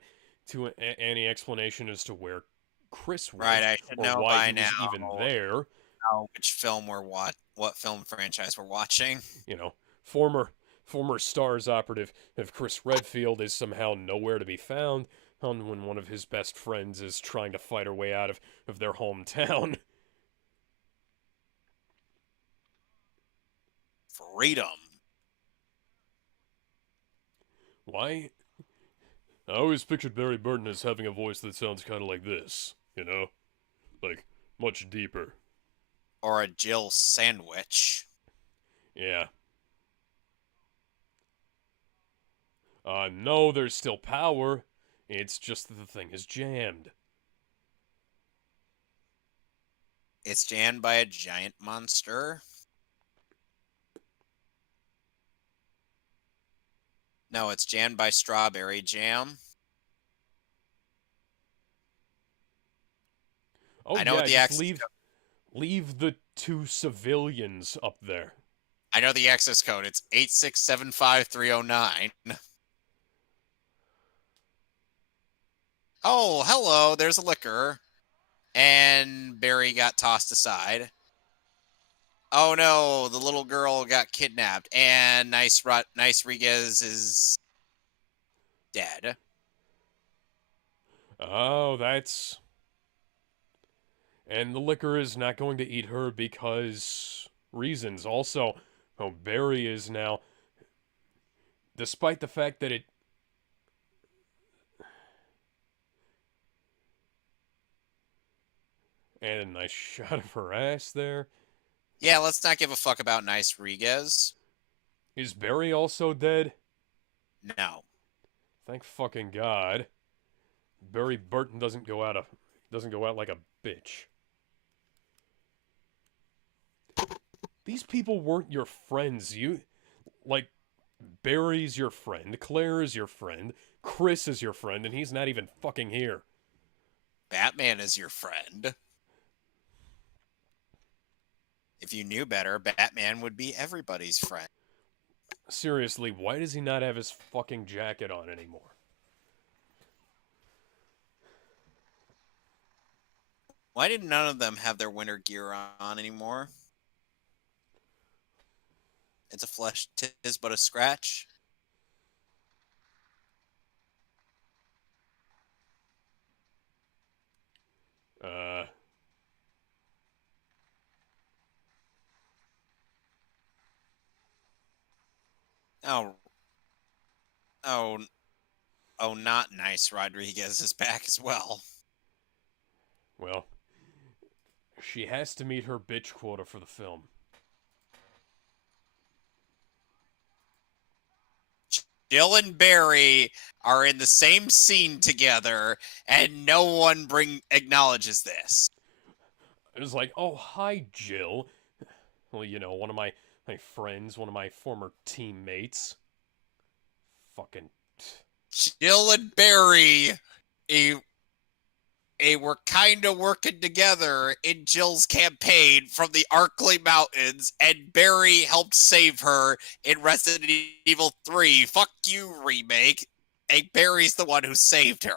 any explanation as to where Chris Right, went I should or know why by he now was even there. which film what film franchise we're watching. You know, former Stars operative of Chris Redfield is somehow nowhere to be found when one of his best friends is trying to fight her way out of their hometown. Freedom. Why? I always pictured Barry Burton as having a voice that sounds kind of like this, Like, much deeper. Or a Jill sandwich. Yeah. No, there's still power. It's just that the thing is jammed. It's jammed by a giant monster. No, it's jammed by strawberry jam. Oh I know what yeah, the just access leave the two civilians up there. I know the access code. It's 8675309. Oh, hello. There's a liquor. And Barry got tossed aside. Oh no, the little girl got kidnapped, and Nice Rodriguez is dead. Oh, that's... And the liquor is not going to eat her because... reasons. Also, Barry is now... Despite the fact that it... And a nice shot of her ass there. Yeah, let's not give a fuck about Nice Rodriguez. Is Barry also dead? No. Thank fucking God. Barry Burton doesn't go out like a bitch. These people weren't your friends. Like, Barry's your friend, Claire is your friend, Chris is your friend, and he's not even fucking here. Batman is your friend. If you knew better, Batman would be everybody's friend. Seriously, why does he not have his fucking jacket on anymore? Why did none of them have their winter gear on anymore? It's a flesh, 'tis but a scratch. Oh, oh, oh, not nice. Rodriguez is back as well. Well, she has to meet her bitch quota for the film. Jill and Barry are in the same scene together, and no one acknowledges this. It was like, oh, hi, Jill. Well, one of my friends, one of my former teammates. Fucking. Jill and Barry, a were kind of working together in Jill's campaign from the Arklay Mountains, and Barry helped save her in Resident Evil 3. Fuck you, remake. And Barry's the one who saved her.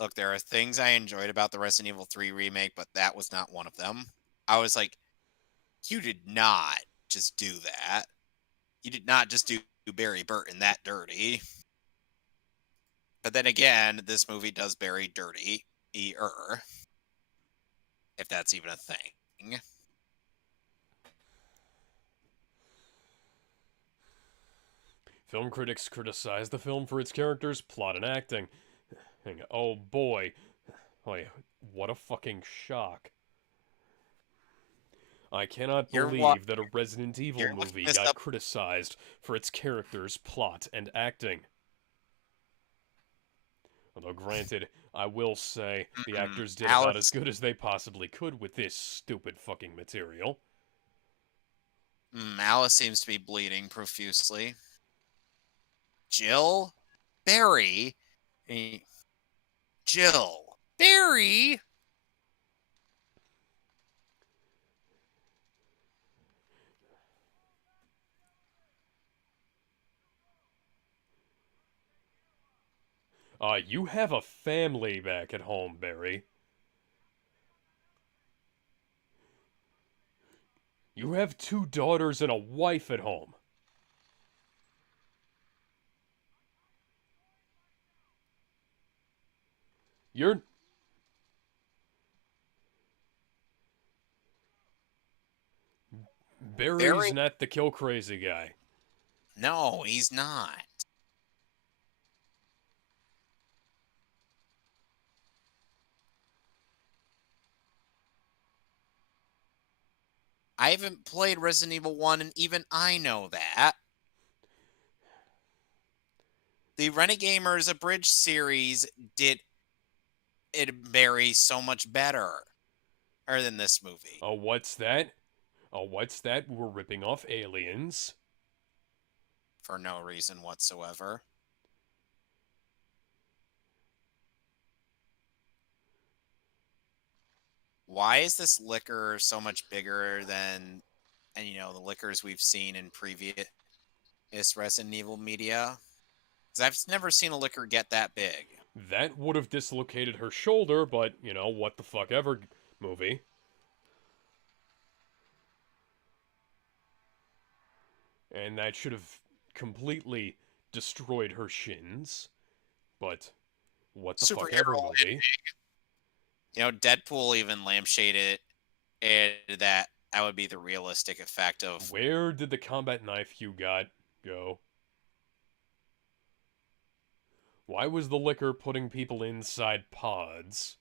Look, there are things I enjoyed about the Resident Evil 3 remake, but that was not one of them. I was like, you did not just do that. You did not just do Barry Burton that dirty. But then again, this movie does Barry dirty-er, if that's even a thing. Film critics criticize the film for its characters, plot, and acting. And, oh boy. What a fucking shock. I cannot believe that a Resident Evil movie got criticized for its characters, plot, and acting. Although, granted, I will say the actors did about as good as they possibly could with this stupid fucking material. Alice seems to be bleeding profusely. Jill? Barry? Jill? Barry? You have a family back at home, Barry. You have 2 daughters and a wife at home. Barry's not the kill crazy guy. No, he's not. I haven't played Resident Evil 1, and even I know that. The Renegamers Abridged series did it Barry so much better than this movie. Oh, what's that? We're ripping off Aliens. For no reason whatsoever. Why is this liquor so much bigger than, the liquors we've seen in previous Resident Evil media? Because I've never seen a liquor get that big. That would have dislocated her shoulder, but, what the fuck ever movie. And that should have completely destroyed her shins. But, what the fuck ever movie. Deadpool even lampshaded it that would be the realistic effect of... Where did the combat knife you got go? Why was the liquor putting people inside pods?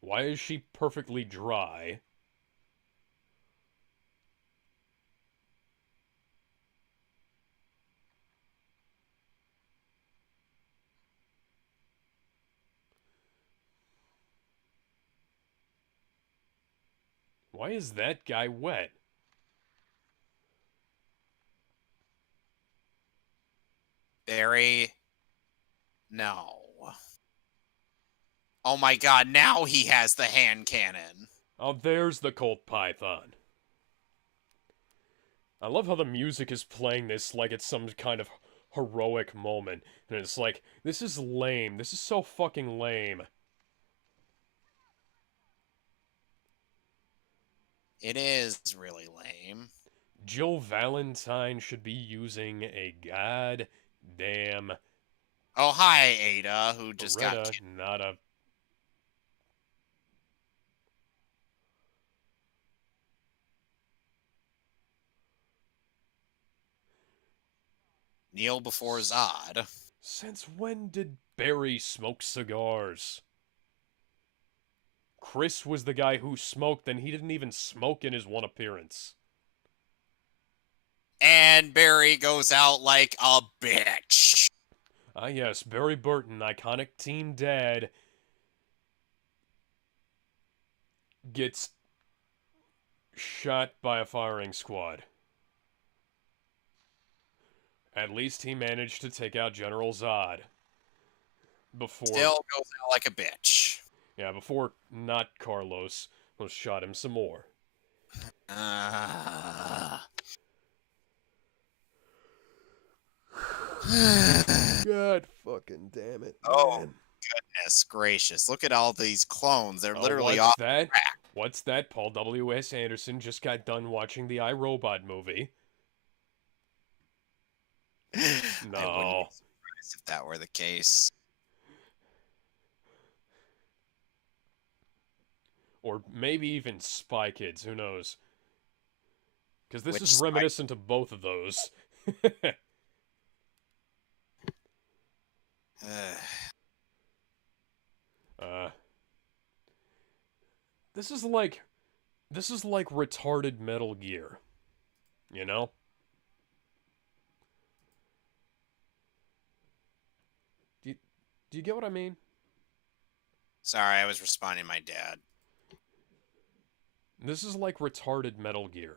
Why is she perfectly dry? Why is that guy wet? Barry... No. Oh my god, now he has the hand cannon. Oh, there's the Colt Python. I love how the music is playing this like it's some kind of heroic moment. And it's like, this is lame. This is so fucking lame. It is really lame. Jill Valentine should be using a goddamn... Oh, hi, Ada, who just got... not a... Kneel before Zod. Since when did Barry smoke cigars? Chris was the guy who smoked, and he didn't even smoke in his one appearance. And Barry goes out like a bitch. Ah, yes, Barry Burton, iconic teen dad, gets shot by a firing squad. At least he managed to take out General Zod. Before, Still goes out like a bitch. yeah, before not Carlos will shot him some more. God fucking damn it, Oh, man. goodness gracious. Look at all these clones. They're Oh, literally what's off that? track. What's that? Paul W.S. Anderson just got done watching the iRobot movie. I wouldn't be No. surprised if that were the case. Or maybe even Spy Kids, who knows? Because this Which is reminiscent of both of those. uh, this is like retarded Metal Gear, you know? Do you get what I mean? Sorry, I was responding to my dad. This is like retarded Metal Gear.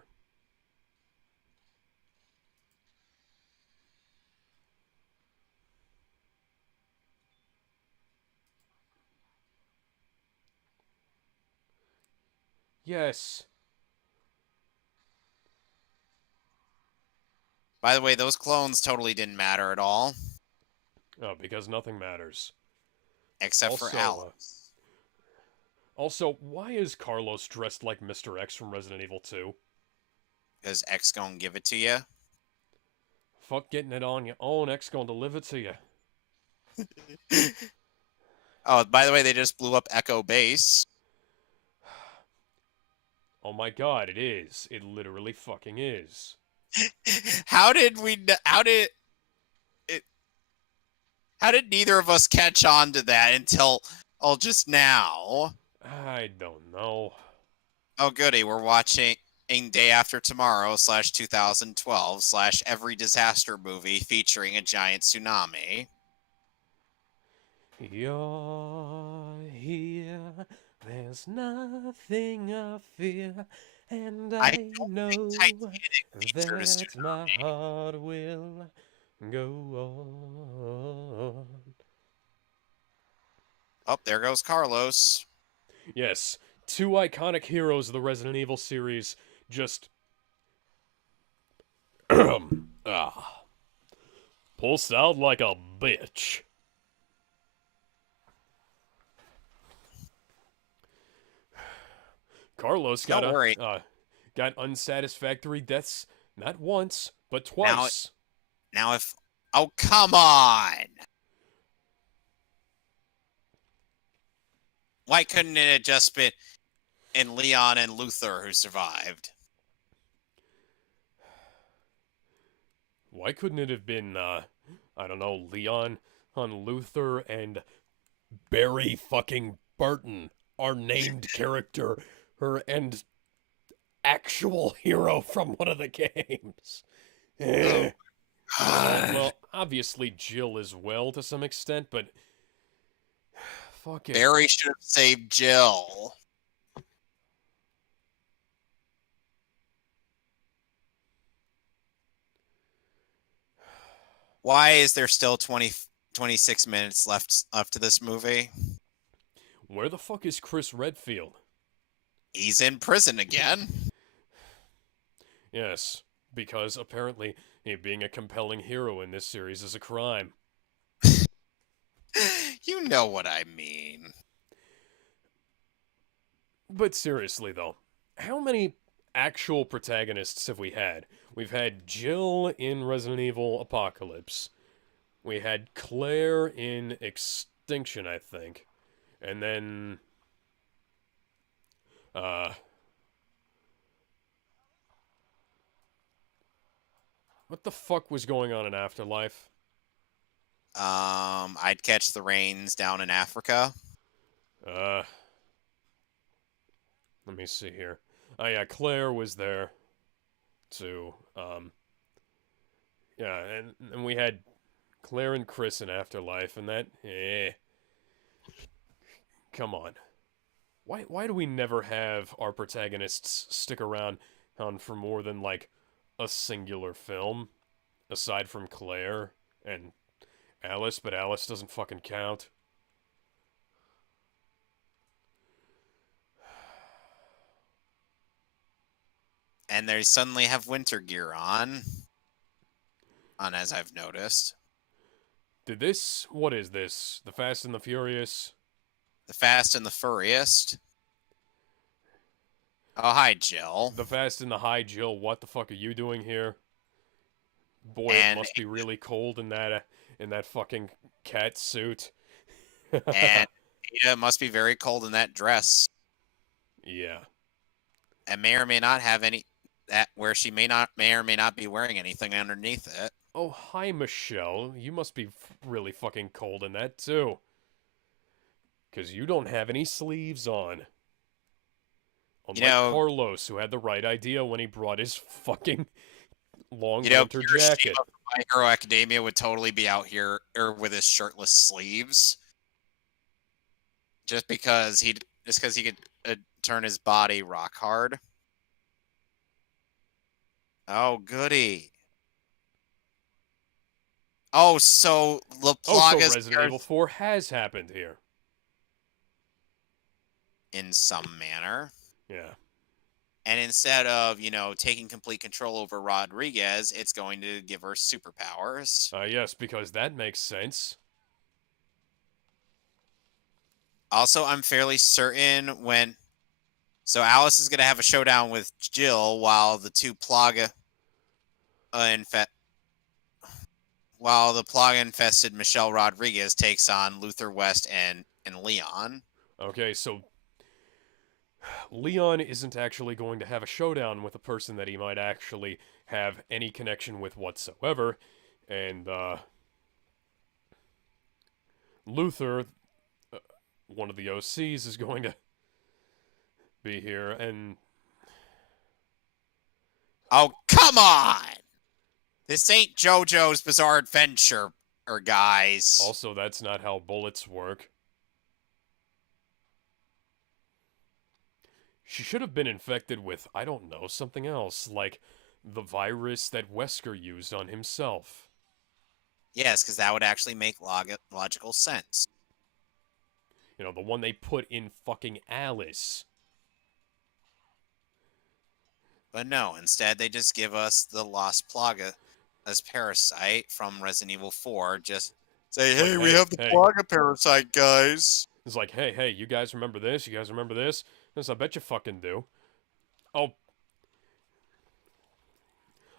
Yes. By the way, those clones totally didn't matter at all. Oh, because nothing matters. Except for Alex. Also, why is Carlos dressed like Mr. X from Resident Evil 2? Because X gonna give it to you. Fuck getting it on your own, X gonna deliver to you. Oh, by the way, they just blew up Echo Base. Oh my god, it is. It literally fucking is. How did neither of us catch on to that until just now? I don't know. Oh goody, we're watching Day After Tomorrow / 2012 / every disaster movie featuring a giant tsunami. You're here, there's nothing I fear, and I don't know think Titanic featured a that my tsunami. heart will go on. Oh, there goes Carlos. Yes, two iconic heroes of the Resident Evil series just pulsed out like a bitch. Carlos got Don't worry. got unsatisfactory deaths not once but twice. Now if oh come on. Why couldn't it have just been Leon and Luther who survived? Why couldn't it have been I don't know, Leon on Luther and Barry fucking Burton, our named character, her and actual hero from one of the games. Oh, Well, obviously Jill as well to some extent, but fuck it. Barry should have saved Jill. Why is there still 26 minutes left to this movie? Where the fuck is Chris Redfield? He's in prison again. Yes, because apparently being a compelling hero in this series is a crime. You know what I mean. But seriously, though, how many actual protagonists have we had? We've had Jill in Resident Evil Apocalypse. We had Claire in Extinction, I think. And then... What the fuck was going on in Afterlife? I'd catch the rains down in Africa. Uh, Let me see here. Oh yeah, Claire was there too. Yeah, and we had Claire and Chris in Afterlife, and that, come on. Why do we never have our protagonists stick around on for more than like a singular film, aside from Claire and Alice? But Alice doesn't fucking count. And they suddenly have winter gear on as I've noticed. Did this? What is this? The Fast and the Furious? The Fast and the Furriest. Oh, hi, Jill. The Fast and the High Jill? What the fuck are you doing here? Boy, it And must be really cold in that fucking cat suit. and Ada must be very cold in that dress. Yeah. And may or may not have any that where she may or may not be wearing anything underneath it. Oh, hi, Michelle. You must be really fucking cold in that, too. Because you don't have any sleeves on. Unlike Carlos, who had the right idea when he brought his fucking long winter jacket. My Hero Academia would totally be out here with his shirtless sleeves. Just because he could turn his body rock hard. Oh, goody. Oh, so LaPlaga's... so Resident Evil 4 has happened here. In some manner. Yeah. And instead of, taking complete control over Rodriguez, it's going to give her superpowers. Yes, because that makes sense. Also, I'm fairly certain So Alice is going to have a showdown with Jill while the two Plaga... While the Plaga-infested Michelle Rodriguez takes on Luther West and Leon. Okay, so... Leon isn't actually going to have a showdown with a person that he might actually have any connection with whatsoever. And, Luther, one of the OCs, is going to be here, and... Oh, come on! This ain't JoJo's Bizarre Adventure, guys. Also, that's not how bullets work. She should have been infected with, I don't know, something else, like the virus that Wesker used on himself. Yes, because that would actually make logical sense. You know, the one they put in fucking Alice. But no, instead they just give us the Lost Plaga as Parasite from Resident Evil 4. Just say, hey, we have the Plaga Parasite, guys. It's like, hey, you guys remember this? You guys remember this? Yes, I bet you fucking do. Oh.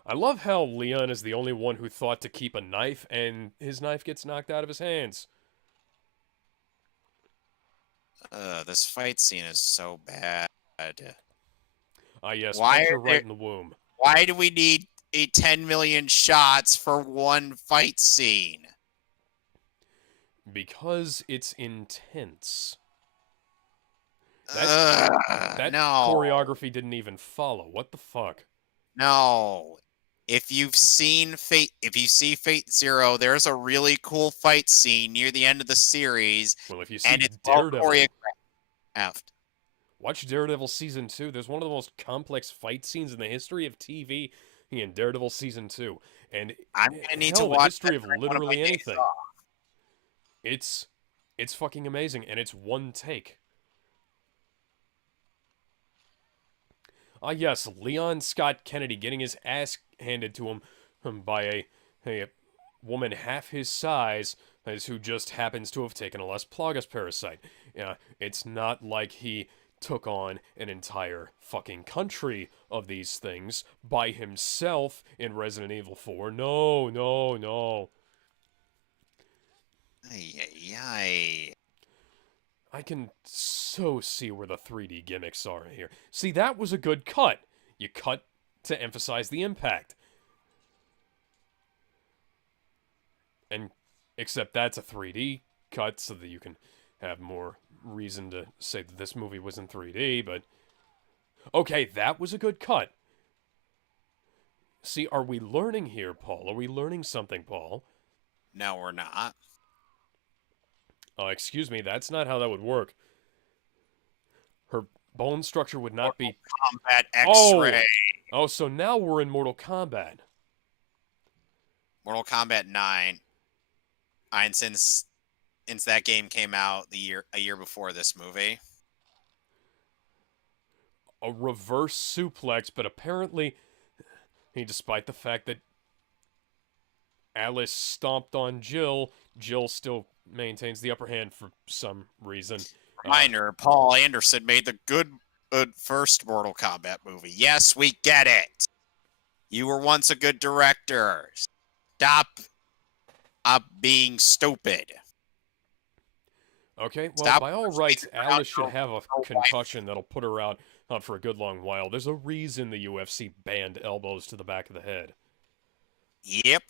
I love how Leon is the only one who thought to keep a knife, and his knife gets knocked out of his hands. This fight scene is so bad. Yes, punch her right in the womb. Why do we need 10 million shots for one fight scene? Because it's intense. That choreography didn't even follow. What the fuck? No. If you see Fate Zero, there's a really cool fight scene near the end of the series. Well, if you see Daredevil, choreographed. Watch Daredevil Season 2. There's one of the most complex fight scenes in the history of TV in Daredevil Season 2. And I'm gonna need to watch the history of literally anything. It's fucking amazing, and it's one take. Yes, Leon Scott Kennedy getting his ass handed to him by a woman half his size who just happens to have taken a Las Plagas parasite. It's not like he took on an entire fucking country of these things by himself in Resident Evil 4. No. Ay. I can so see where the 3D gimmicks are here. See, that was a good cut. You cut to emphasize the impact. and except that's a 3D cut so that you can have more reason to say that this movie was in 3D, but okay, that was a good cut. See, are we learning here, Paul? Are we learning something, Paul? No, we're not. Excuse me, that's not how that would work. Her bone structure would not Mortal be. Kombat Oh! X-Ray. Oh, so now we're in Mortal Kombat. Mortal Kombat 9. And since that game came out a year before this movie. A reverse suplex, but apparently, despite the fact that Alice stomped on Jill, Jill still maintains the upper hand for some reason. Reminder, Paul Anderson made the good first Mortal Kombat movie. Yes, we get it. You were once a good director. Stop being stupid. Okay, well, Stop by all rights, Alice should have a concussion that'll put her out for a good long while. There's a reason the UFC banned elbows to the back of the head. Yep.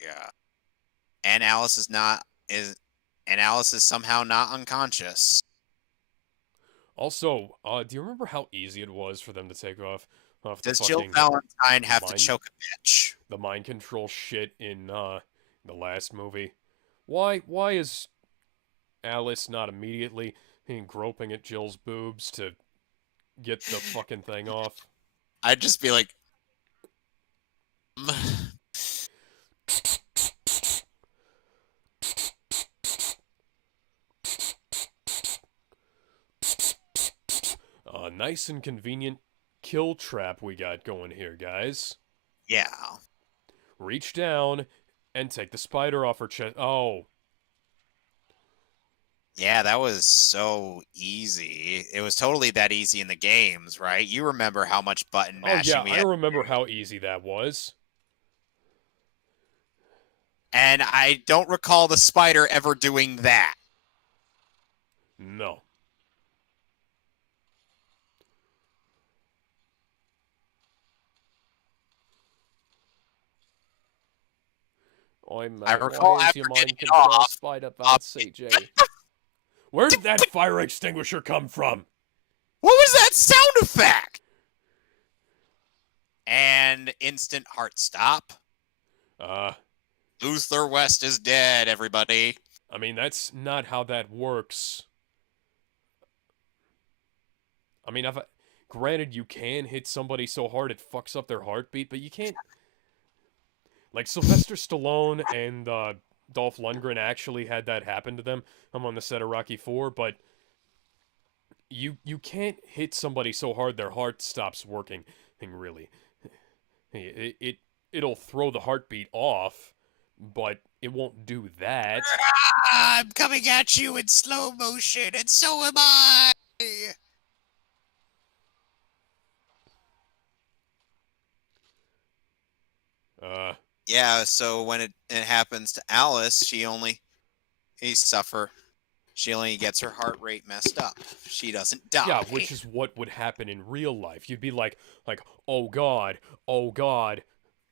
Yeah. And Alice is somehow not unconscious. Also, do you remember how easy it was for them to take off the Does fucking Jill Valentine have to mind- choke a bitch? the mind control shit in the last movie? Why is Alice not immediately groping at Jill's boobs to get the fucking thing off? I'd just be like, Nice and convenient kill trap we got going here, guys. yeah. Reach down and take the spider off her chest. Oh. Yeah, that was so easy. It was totally that easy in the games, right? You remember how much button mashing Oh, we yeah, I had. remember how easy that was. And I don't recall the spider ever doing that. No. Oi, mate, I recall why is after your getting mind it control off, spider bad, CG? Where did that fire extinguisher come from? what was that sound effect? And instant heart stop. Luther West is dead, everybody. I mean, that's not how that works. I mean, granted, you can hit somebody so hard it fucks up their heartbeat, but you can't. Like, Sylvester Stallone and Dolph Lundgren actually had that happen to them. I'm on the set of Rocky 4, but you can't hit somebody so hard their heart stops working, really. It'll throw the heartbeat off, but it won't do that. I'm coming at you in slow motion, and so am I. Yeah, so when it happens to Alice, she only gets her heart rate messed up. She doesn't die. Yeah, which is what would happen in real life. You'd be like, oh god,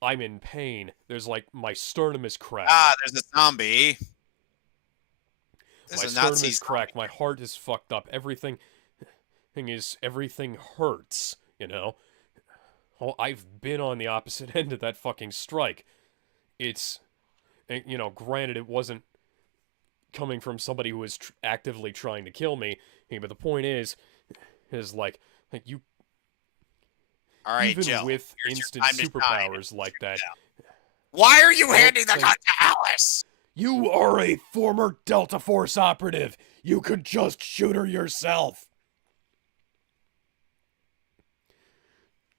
I'm in pain. There's like, my sternum is cracked. There's a zombie. My sternum is cracked. My heart is fucked up. Everything hurts, you know? Oh, I've been on the opposite end of that fucking strike. It's, granted it wasn't coming from somebody who was actively trying to kill me, but the point is like you. All right, even Jill, with instant superpowers like that. Why are you handing the gun to Alice? You are a former Delta Force operative. You could just shoot her yourself.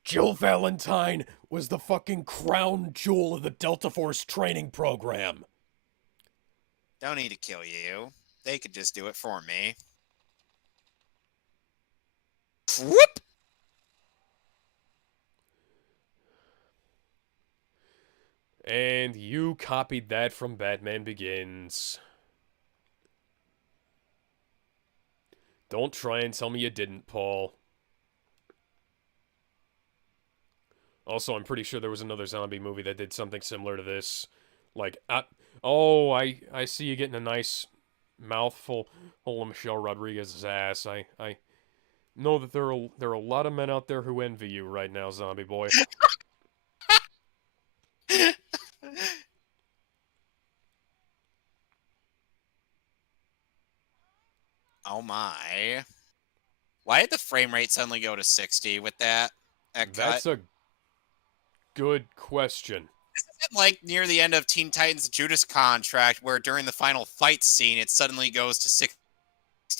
Jill Valentine was the fucking crown jewel of the Delta Force training program. Don't need to kill you. They could just do it for me. Whoop! And you copied that from Batman Begins. Don't try and tell me you didn't, Paul. Also, I'm pretty sure there was another zombie movie that did something similar to this. Like, oh, I see you getting a nice mouthful of Michelle Rodriguez's ass. I know that there are a lot of men out there who envy you right now, zombie boy. Oh my. Why did the frame rate suddenly go to 60 with that cut? That's a good question. Isn't it like near the end of Teen Titans Judas Contract where during the final fight scene it suddenly goes to 60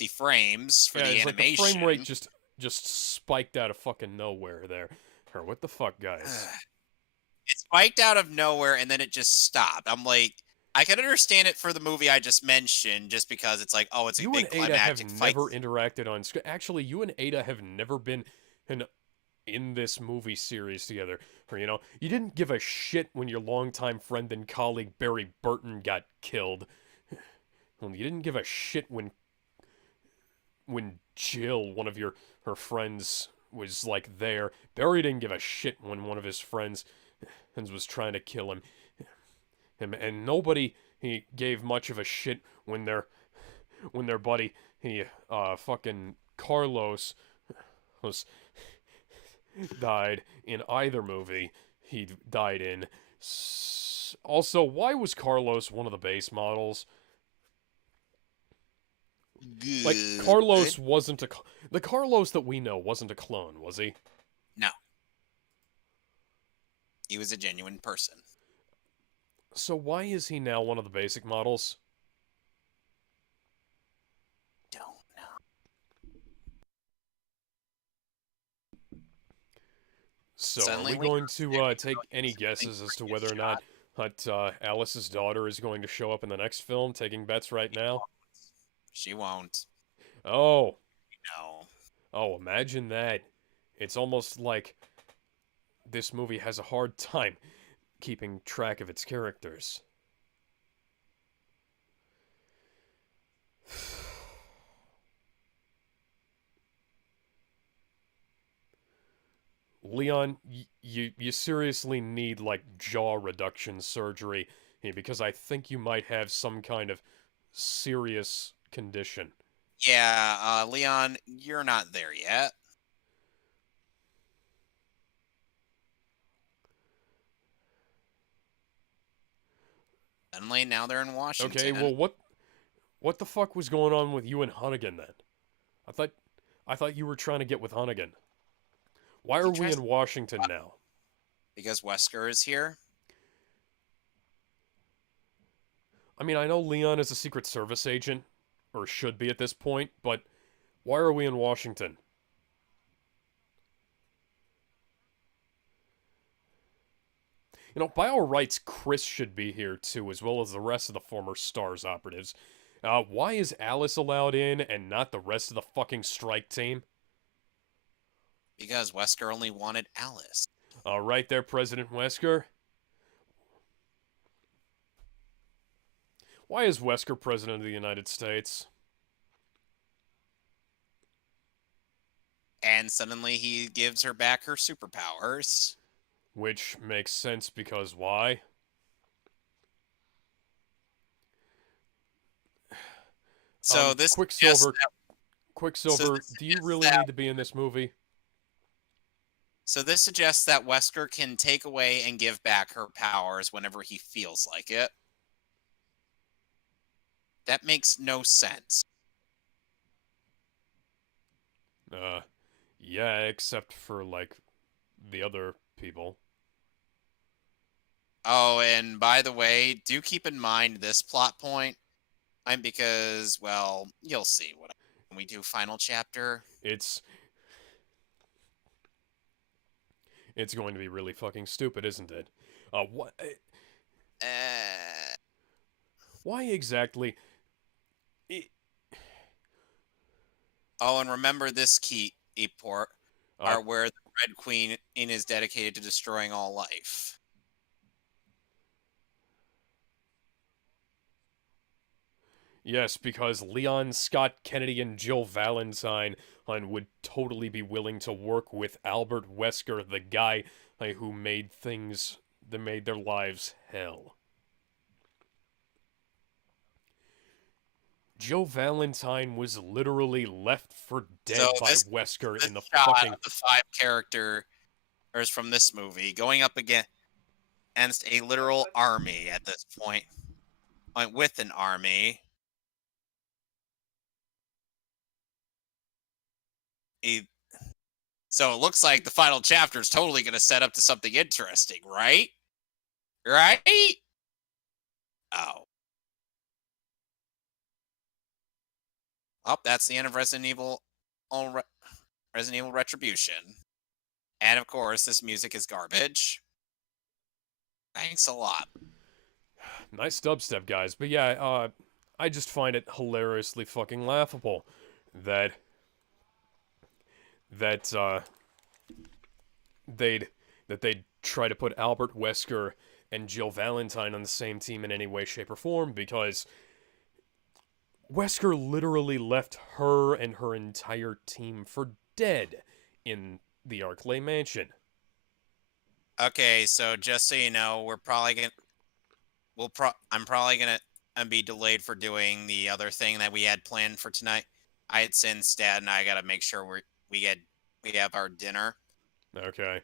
frames for Yeah, the it's like the frame rate animation? just spiked out of fucking nowhere there. Or what the fuck, guys? It spiked out of nowhere and then it just stopped. I'm like, I can understand it for the movie I just mentioned, just because it's like, oh, it's a You and big Ada have climactic fight. never interacted on screen. Actually, you and Ada have never been in this movie series together. Or, you didn't give a shit when your longtime friend and colleague Barry Burton got killed. Well, you didn't give a shit when Jill, one of her friends, was like there. Barry didn't give a shit when one of his friends was trying to kill and nobody he gave much of a shit when their buddy fucking Carlos was died in either movie he died in. Also, why was Carlos one of the base models? Like, Good. Carlos wasn't the Carlos that we know wasn't a clone, was he? No, he was a genuine person. So why is he now one of the basic models? Don't know. So are Suddenly we we going to know take any something guesses as to previous whether or not shot. Alice's daughter is going to show up in the next film? Taking bets right now? She won't. Oh, No. oh, imagine that. It's almost like this movie has a hard time keeping track of its characters. Leon, you seriously need like jaw reduction surgery because I think you might have some kind of serious condition. Yeah, Leon, you're not there yet. Suddenly, now they're in Okay, Washington. well what the fuck was going on with you and Hunnigan then? I thought I thought you were trying to get with Hunnigan. Why are He we tries in Washington now? because Wesker is here. I mean, I know Leon is a Secret Service agent, or should be at this point, but why are we in Washington? By all rights, Chris should be here too, as well as the rest of the former STARS operatives. Why is Alice allowed in and not the rest of the fucking strike team? Because Wesker only wanted Alice. Right there, President Wesker. Why is Wesker President of the United States? And suddenly he gives her back her superpowers. Which makes sense because why? So this suggests Quicksilver, that, so Quicksilver, this do you suggests really that need to be in this movie? so this suggests that Wesker can take away and give back her powers whenever he feels like it. That makes no sense. Yeah, except for, like, the other people. Oh, and by the way, do keep in mind this plot point. Because, well, you'll see when we do final chapter. It's it's going to be really fucking stupid, isn't it? What? Uh, Why exactly? It, oh, and remember this key port uh, are where the Red Queen is dedicated to destroying all life. yes, because Leon Scott Kennedy and Jill Valentine would totally be willing to work with Albert Wesker, the guy like who made things that made their lives hell. Joe Valentine was literally left for So dead by this Wesker this in the shot fucking. of the 5 characters from this movie going up against a literal army at this point, with an army. A, so it looks like the final chapter is totally going to set up to something interesting, right? Right? Oh. Oh, that's the end of Resident Evil Retribution. And of course, this music is garbage. Thanks a lot. Nice dubstep, guys. But yeah, I just find it hilariously fucking laughable that that they'd they'd try to put Albert Wesker and Jill Valentine on the same team in any way, shape, or form because Wesker literally left her and her entire team for dead in the Arklay Mansion. Okay, so just so you know, I'm probably gonna be delayed for doing the other thing that we had planned for tonight. It's instead, and I gotta make sure we get we have our dinner. Okay.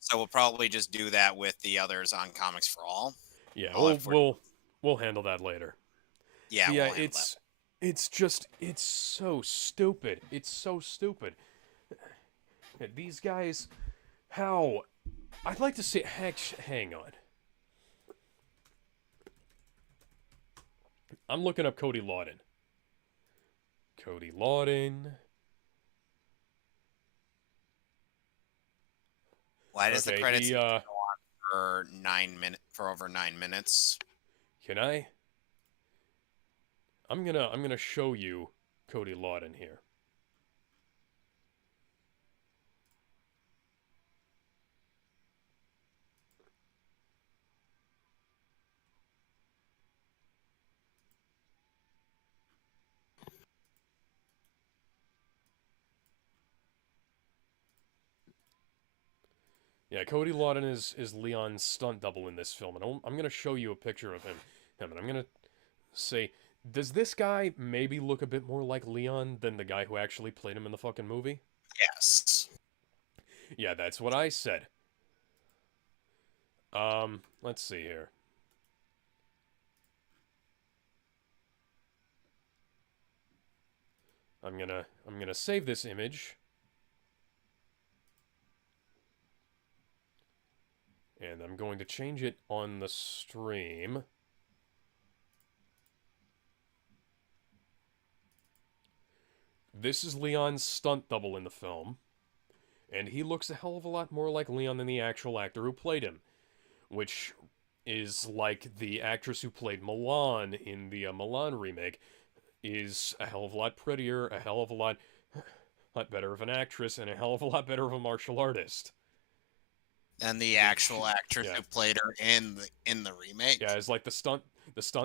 So we'll probably just do that with the others on Comics for All. Yeah, Well, if we're, we'll handle that later. yeah, But yeah, we'll handle that. it's so stupid. It's so stupid. These guys, how? I'd like to see. Hang on. I'm looking up Cody Lawton. Cody Lawton. Why does the Okay, credits go on for over 9 minutes? Can I? I'm gonna show you Cody Lawton here. Yeah, Cody Lawton is Leon's stunt double in this film, and I'm gonna show you a picture of him, and I'm gonna say, does this guy maybe look a bit more like Leon than the guy who actually played him in the fucking movie? Yes. Yeah, that's what I said. Let's see here. I'm gonna save this image. And I'm going to change it on the stream. This is Leon's stunt double in the film. And he looks a hell of a lot more like Leon than the actual actor who played him. Which is like the actress who played Milan in the Milan remake is a hell of a lot prettier, a hell of a lot better of an actress, and a hell of a lot better of a martial artist. And the actual actress Yeah. who played her in the remake. Yeah, it's like the stunt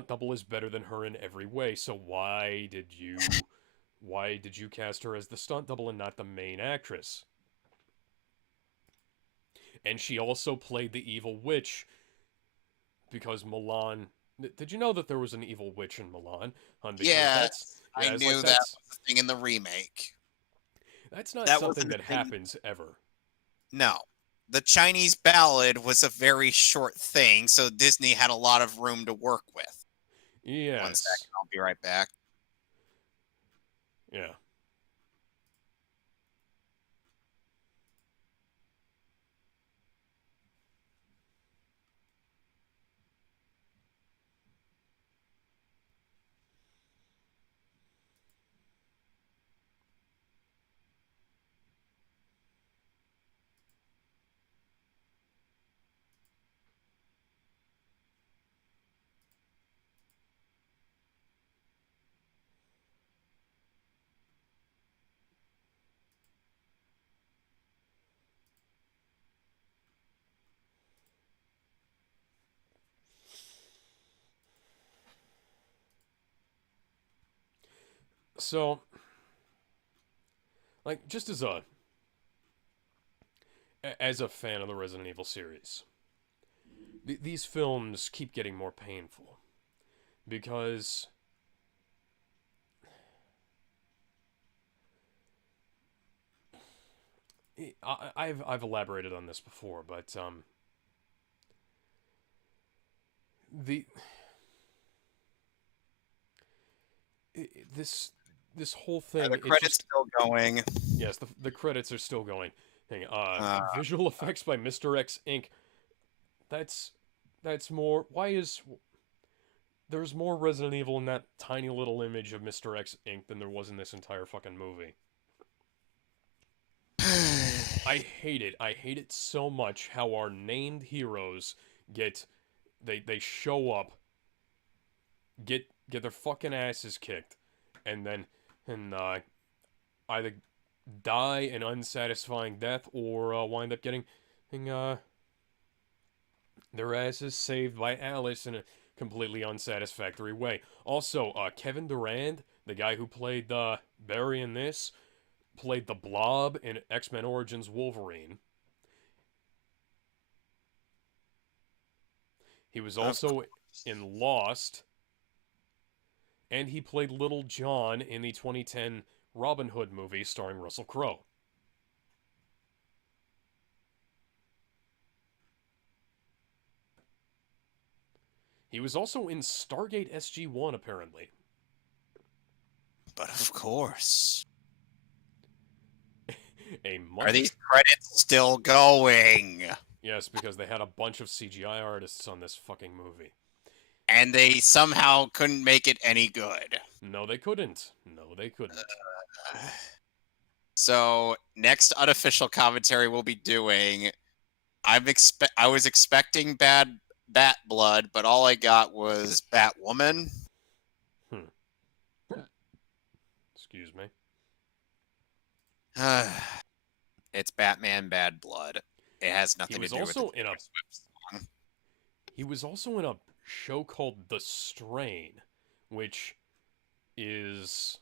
double is better than her in every way. So why did you cast her as the stunt double and not the main actress? And she also played the evil witch because Milan. Did you know that there was an evil witch in Milan? Yes, I it's knew like that was the thing in the remake. that's not That something wasn't that a thing. happens ever. No. The Chinese ballad was a very short thing, so Disney had a lot of room to work with. Yes. 1 second, I'll be right back. Yeah. So, like, just as as a fan of the Resident Evil series, these films keep getting more painful because I've elaborated on this before, but the this this whole Are thing, the it credits just, still going? yes, the credits are still going. Hang Uh, visual effects by Mr. X Inc. That's that's more. Why is there's more Resident Evil in that tiny little image of Mr. X Inc. than there was in this entire fucking movie? I hate it. I hate it so much how our named heroes get they show up, get their fucking asses kicked, and then and either die an unsatisfying death or wind up getting uh, their asses saved by Alice in a completely unsatisfactory way. Also, Kevin Durand, the guy who played Barry in this, played the Blob in X-Men Origins Wolverine. He was of also in Lost, and he played Little John in the 2010 Robin Hood movie starring Russell Crowe. He was also in Stargate SG-1, apparently. But of course. A Are much... these credits still going? Yes, because they had a bunch of CGI artists on this fucking movie. And they somehow couldn't make it any good. No, they couldn't. No, they couldn't. So, next unofficial commentary we'll be doing, I was expecting bad Bat Blood, but all I got was Batwoman. Excuse me. It's Batman Bad Blood. It has nothing to do with the in a song. He was also in a show called The Strain, which is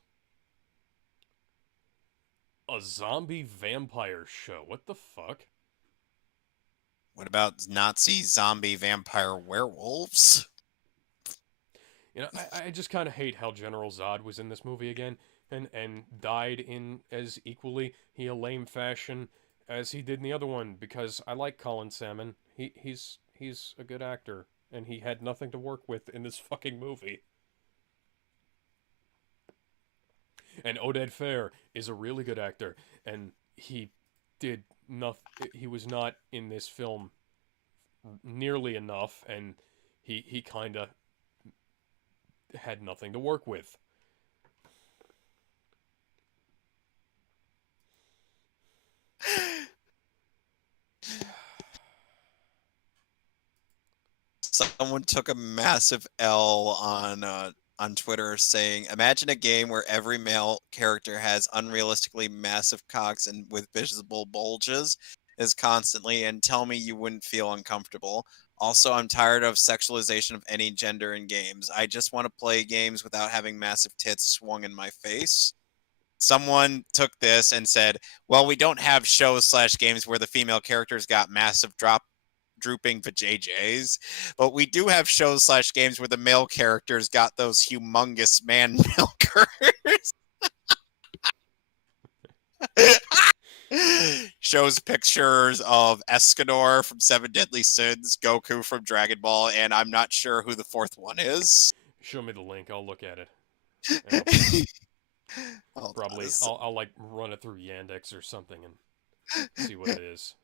a zombie vampire show. What the fuck? What about Nazi zombie vampire werewolves? You know, I just kind of hate how General Zod was in this movie again, and died in as equally a lame fashion as he did in the other one. Because I like Colin Salmon. He's a good actor, and he had nothing to work with in this fucking movie. And Oded Fair is a really good actor, and he did nothing. He was not in this film nearly enough, and he kind of had nothing to work with. Someone took a massive L on Twitter saying, "Imagine a game where every male character has unrealistically massive cocks and with visible bulges is constantly, and tell me you wouldn't feel uncomfortable. Also, I'm tired of sexualization of any gender in games. I just want to play games without having massive tits swung in my face." Someone took this and said, "Well, we don't have shows/games where the female characters got massive drooping vajayjays, but we do have shows/games where the male characters got those humongous man milkers." Shows pictures of Escanor from Seven Deadly Sins, Goku from Dragon Ball, and I'm not sure who the fourth one is. Show me the link. I'll look at it. Probably. I'll like run it through Yandex or something and see what it is.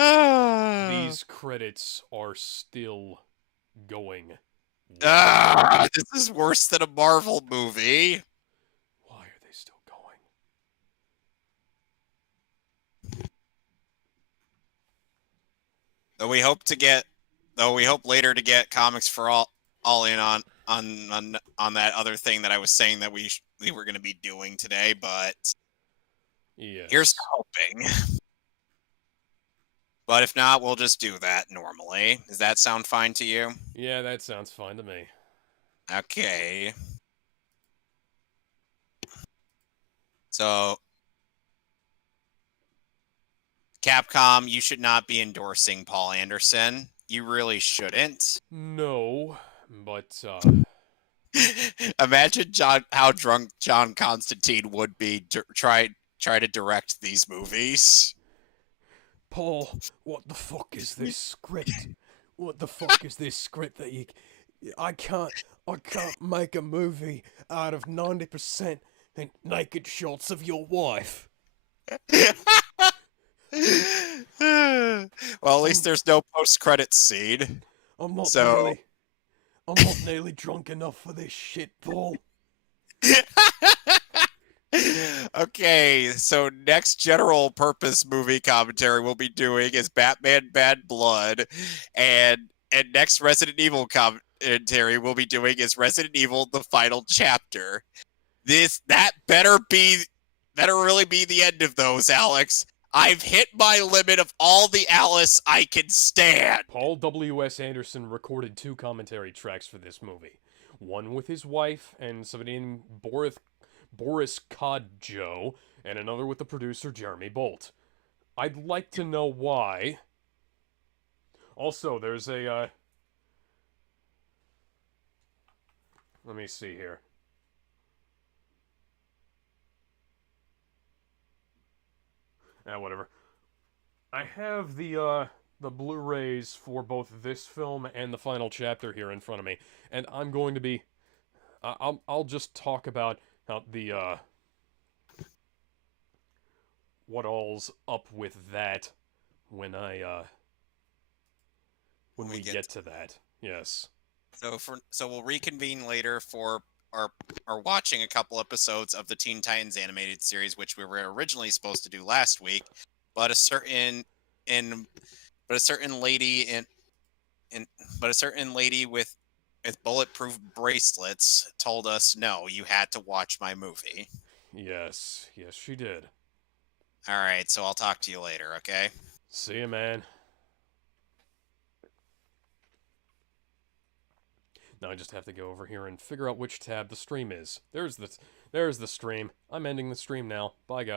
These credits are still going. This is worse than a Marvel movie. Why are they still going? Though we hope later to get comics for all in on that other thing that I was saying that we were going to be doing today, but yes. Here's to hoping. But if not, we'll just do that normally. Does that sound fine to you? Yeah, that sounds fine to me. Okay. So, Capcom, you should not be endorsing Paul Anderson. You really shouldn't. No, but Imagine how drunk John Constantine would be try to direct these movies. Paul, what the fuck is this script? What the fuck is this script that you? I can't make a movie out of 90% naked shots of your wife. Well, at least I'm there's no post-credit scene. I'm not So, nearly I'm not nearly drunk enough for this shit, Paul. okay, so next general purpose movie commentary we'll be doing is Batman Bad Blood, and next Resident Evil commentary we'll be doing is Resident Evil The Final Chapter. That better really be the end of those, Alex. I've hit my limit of all the Alice I can stand. Paul W.S. Anderson recorded 2 commentary tracks for this movie. One with his wife and somebody named Boris Kodjo, and another with the producer Jeremy Bolt. I'd like to know why. Also, there's a, let me see here. Whatever. I have the Blu-rays for both this film and the final chapter here in front of me, and I'm going to be, I'll just talk about how the what all's up with that when when we get to that. Yes. So we'll reconvene later for our watching a couple episodes of the Teen Titans animated series, which we were originally supposed to do last week, but a certain lady but a certain lady with bulletproof bracelets told us no, you had to watch my movie. Yes, she did. All right, so I'll talk to you later, okay? See ya, man. Now I just have to go over here and figure out which tab the stream is. There's the stream. I'm ending the stream now. Bye, guys.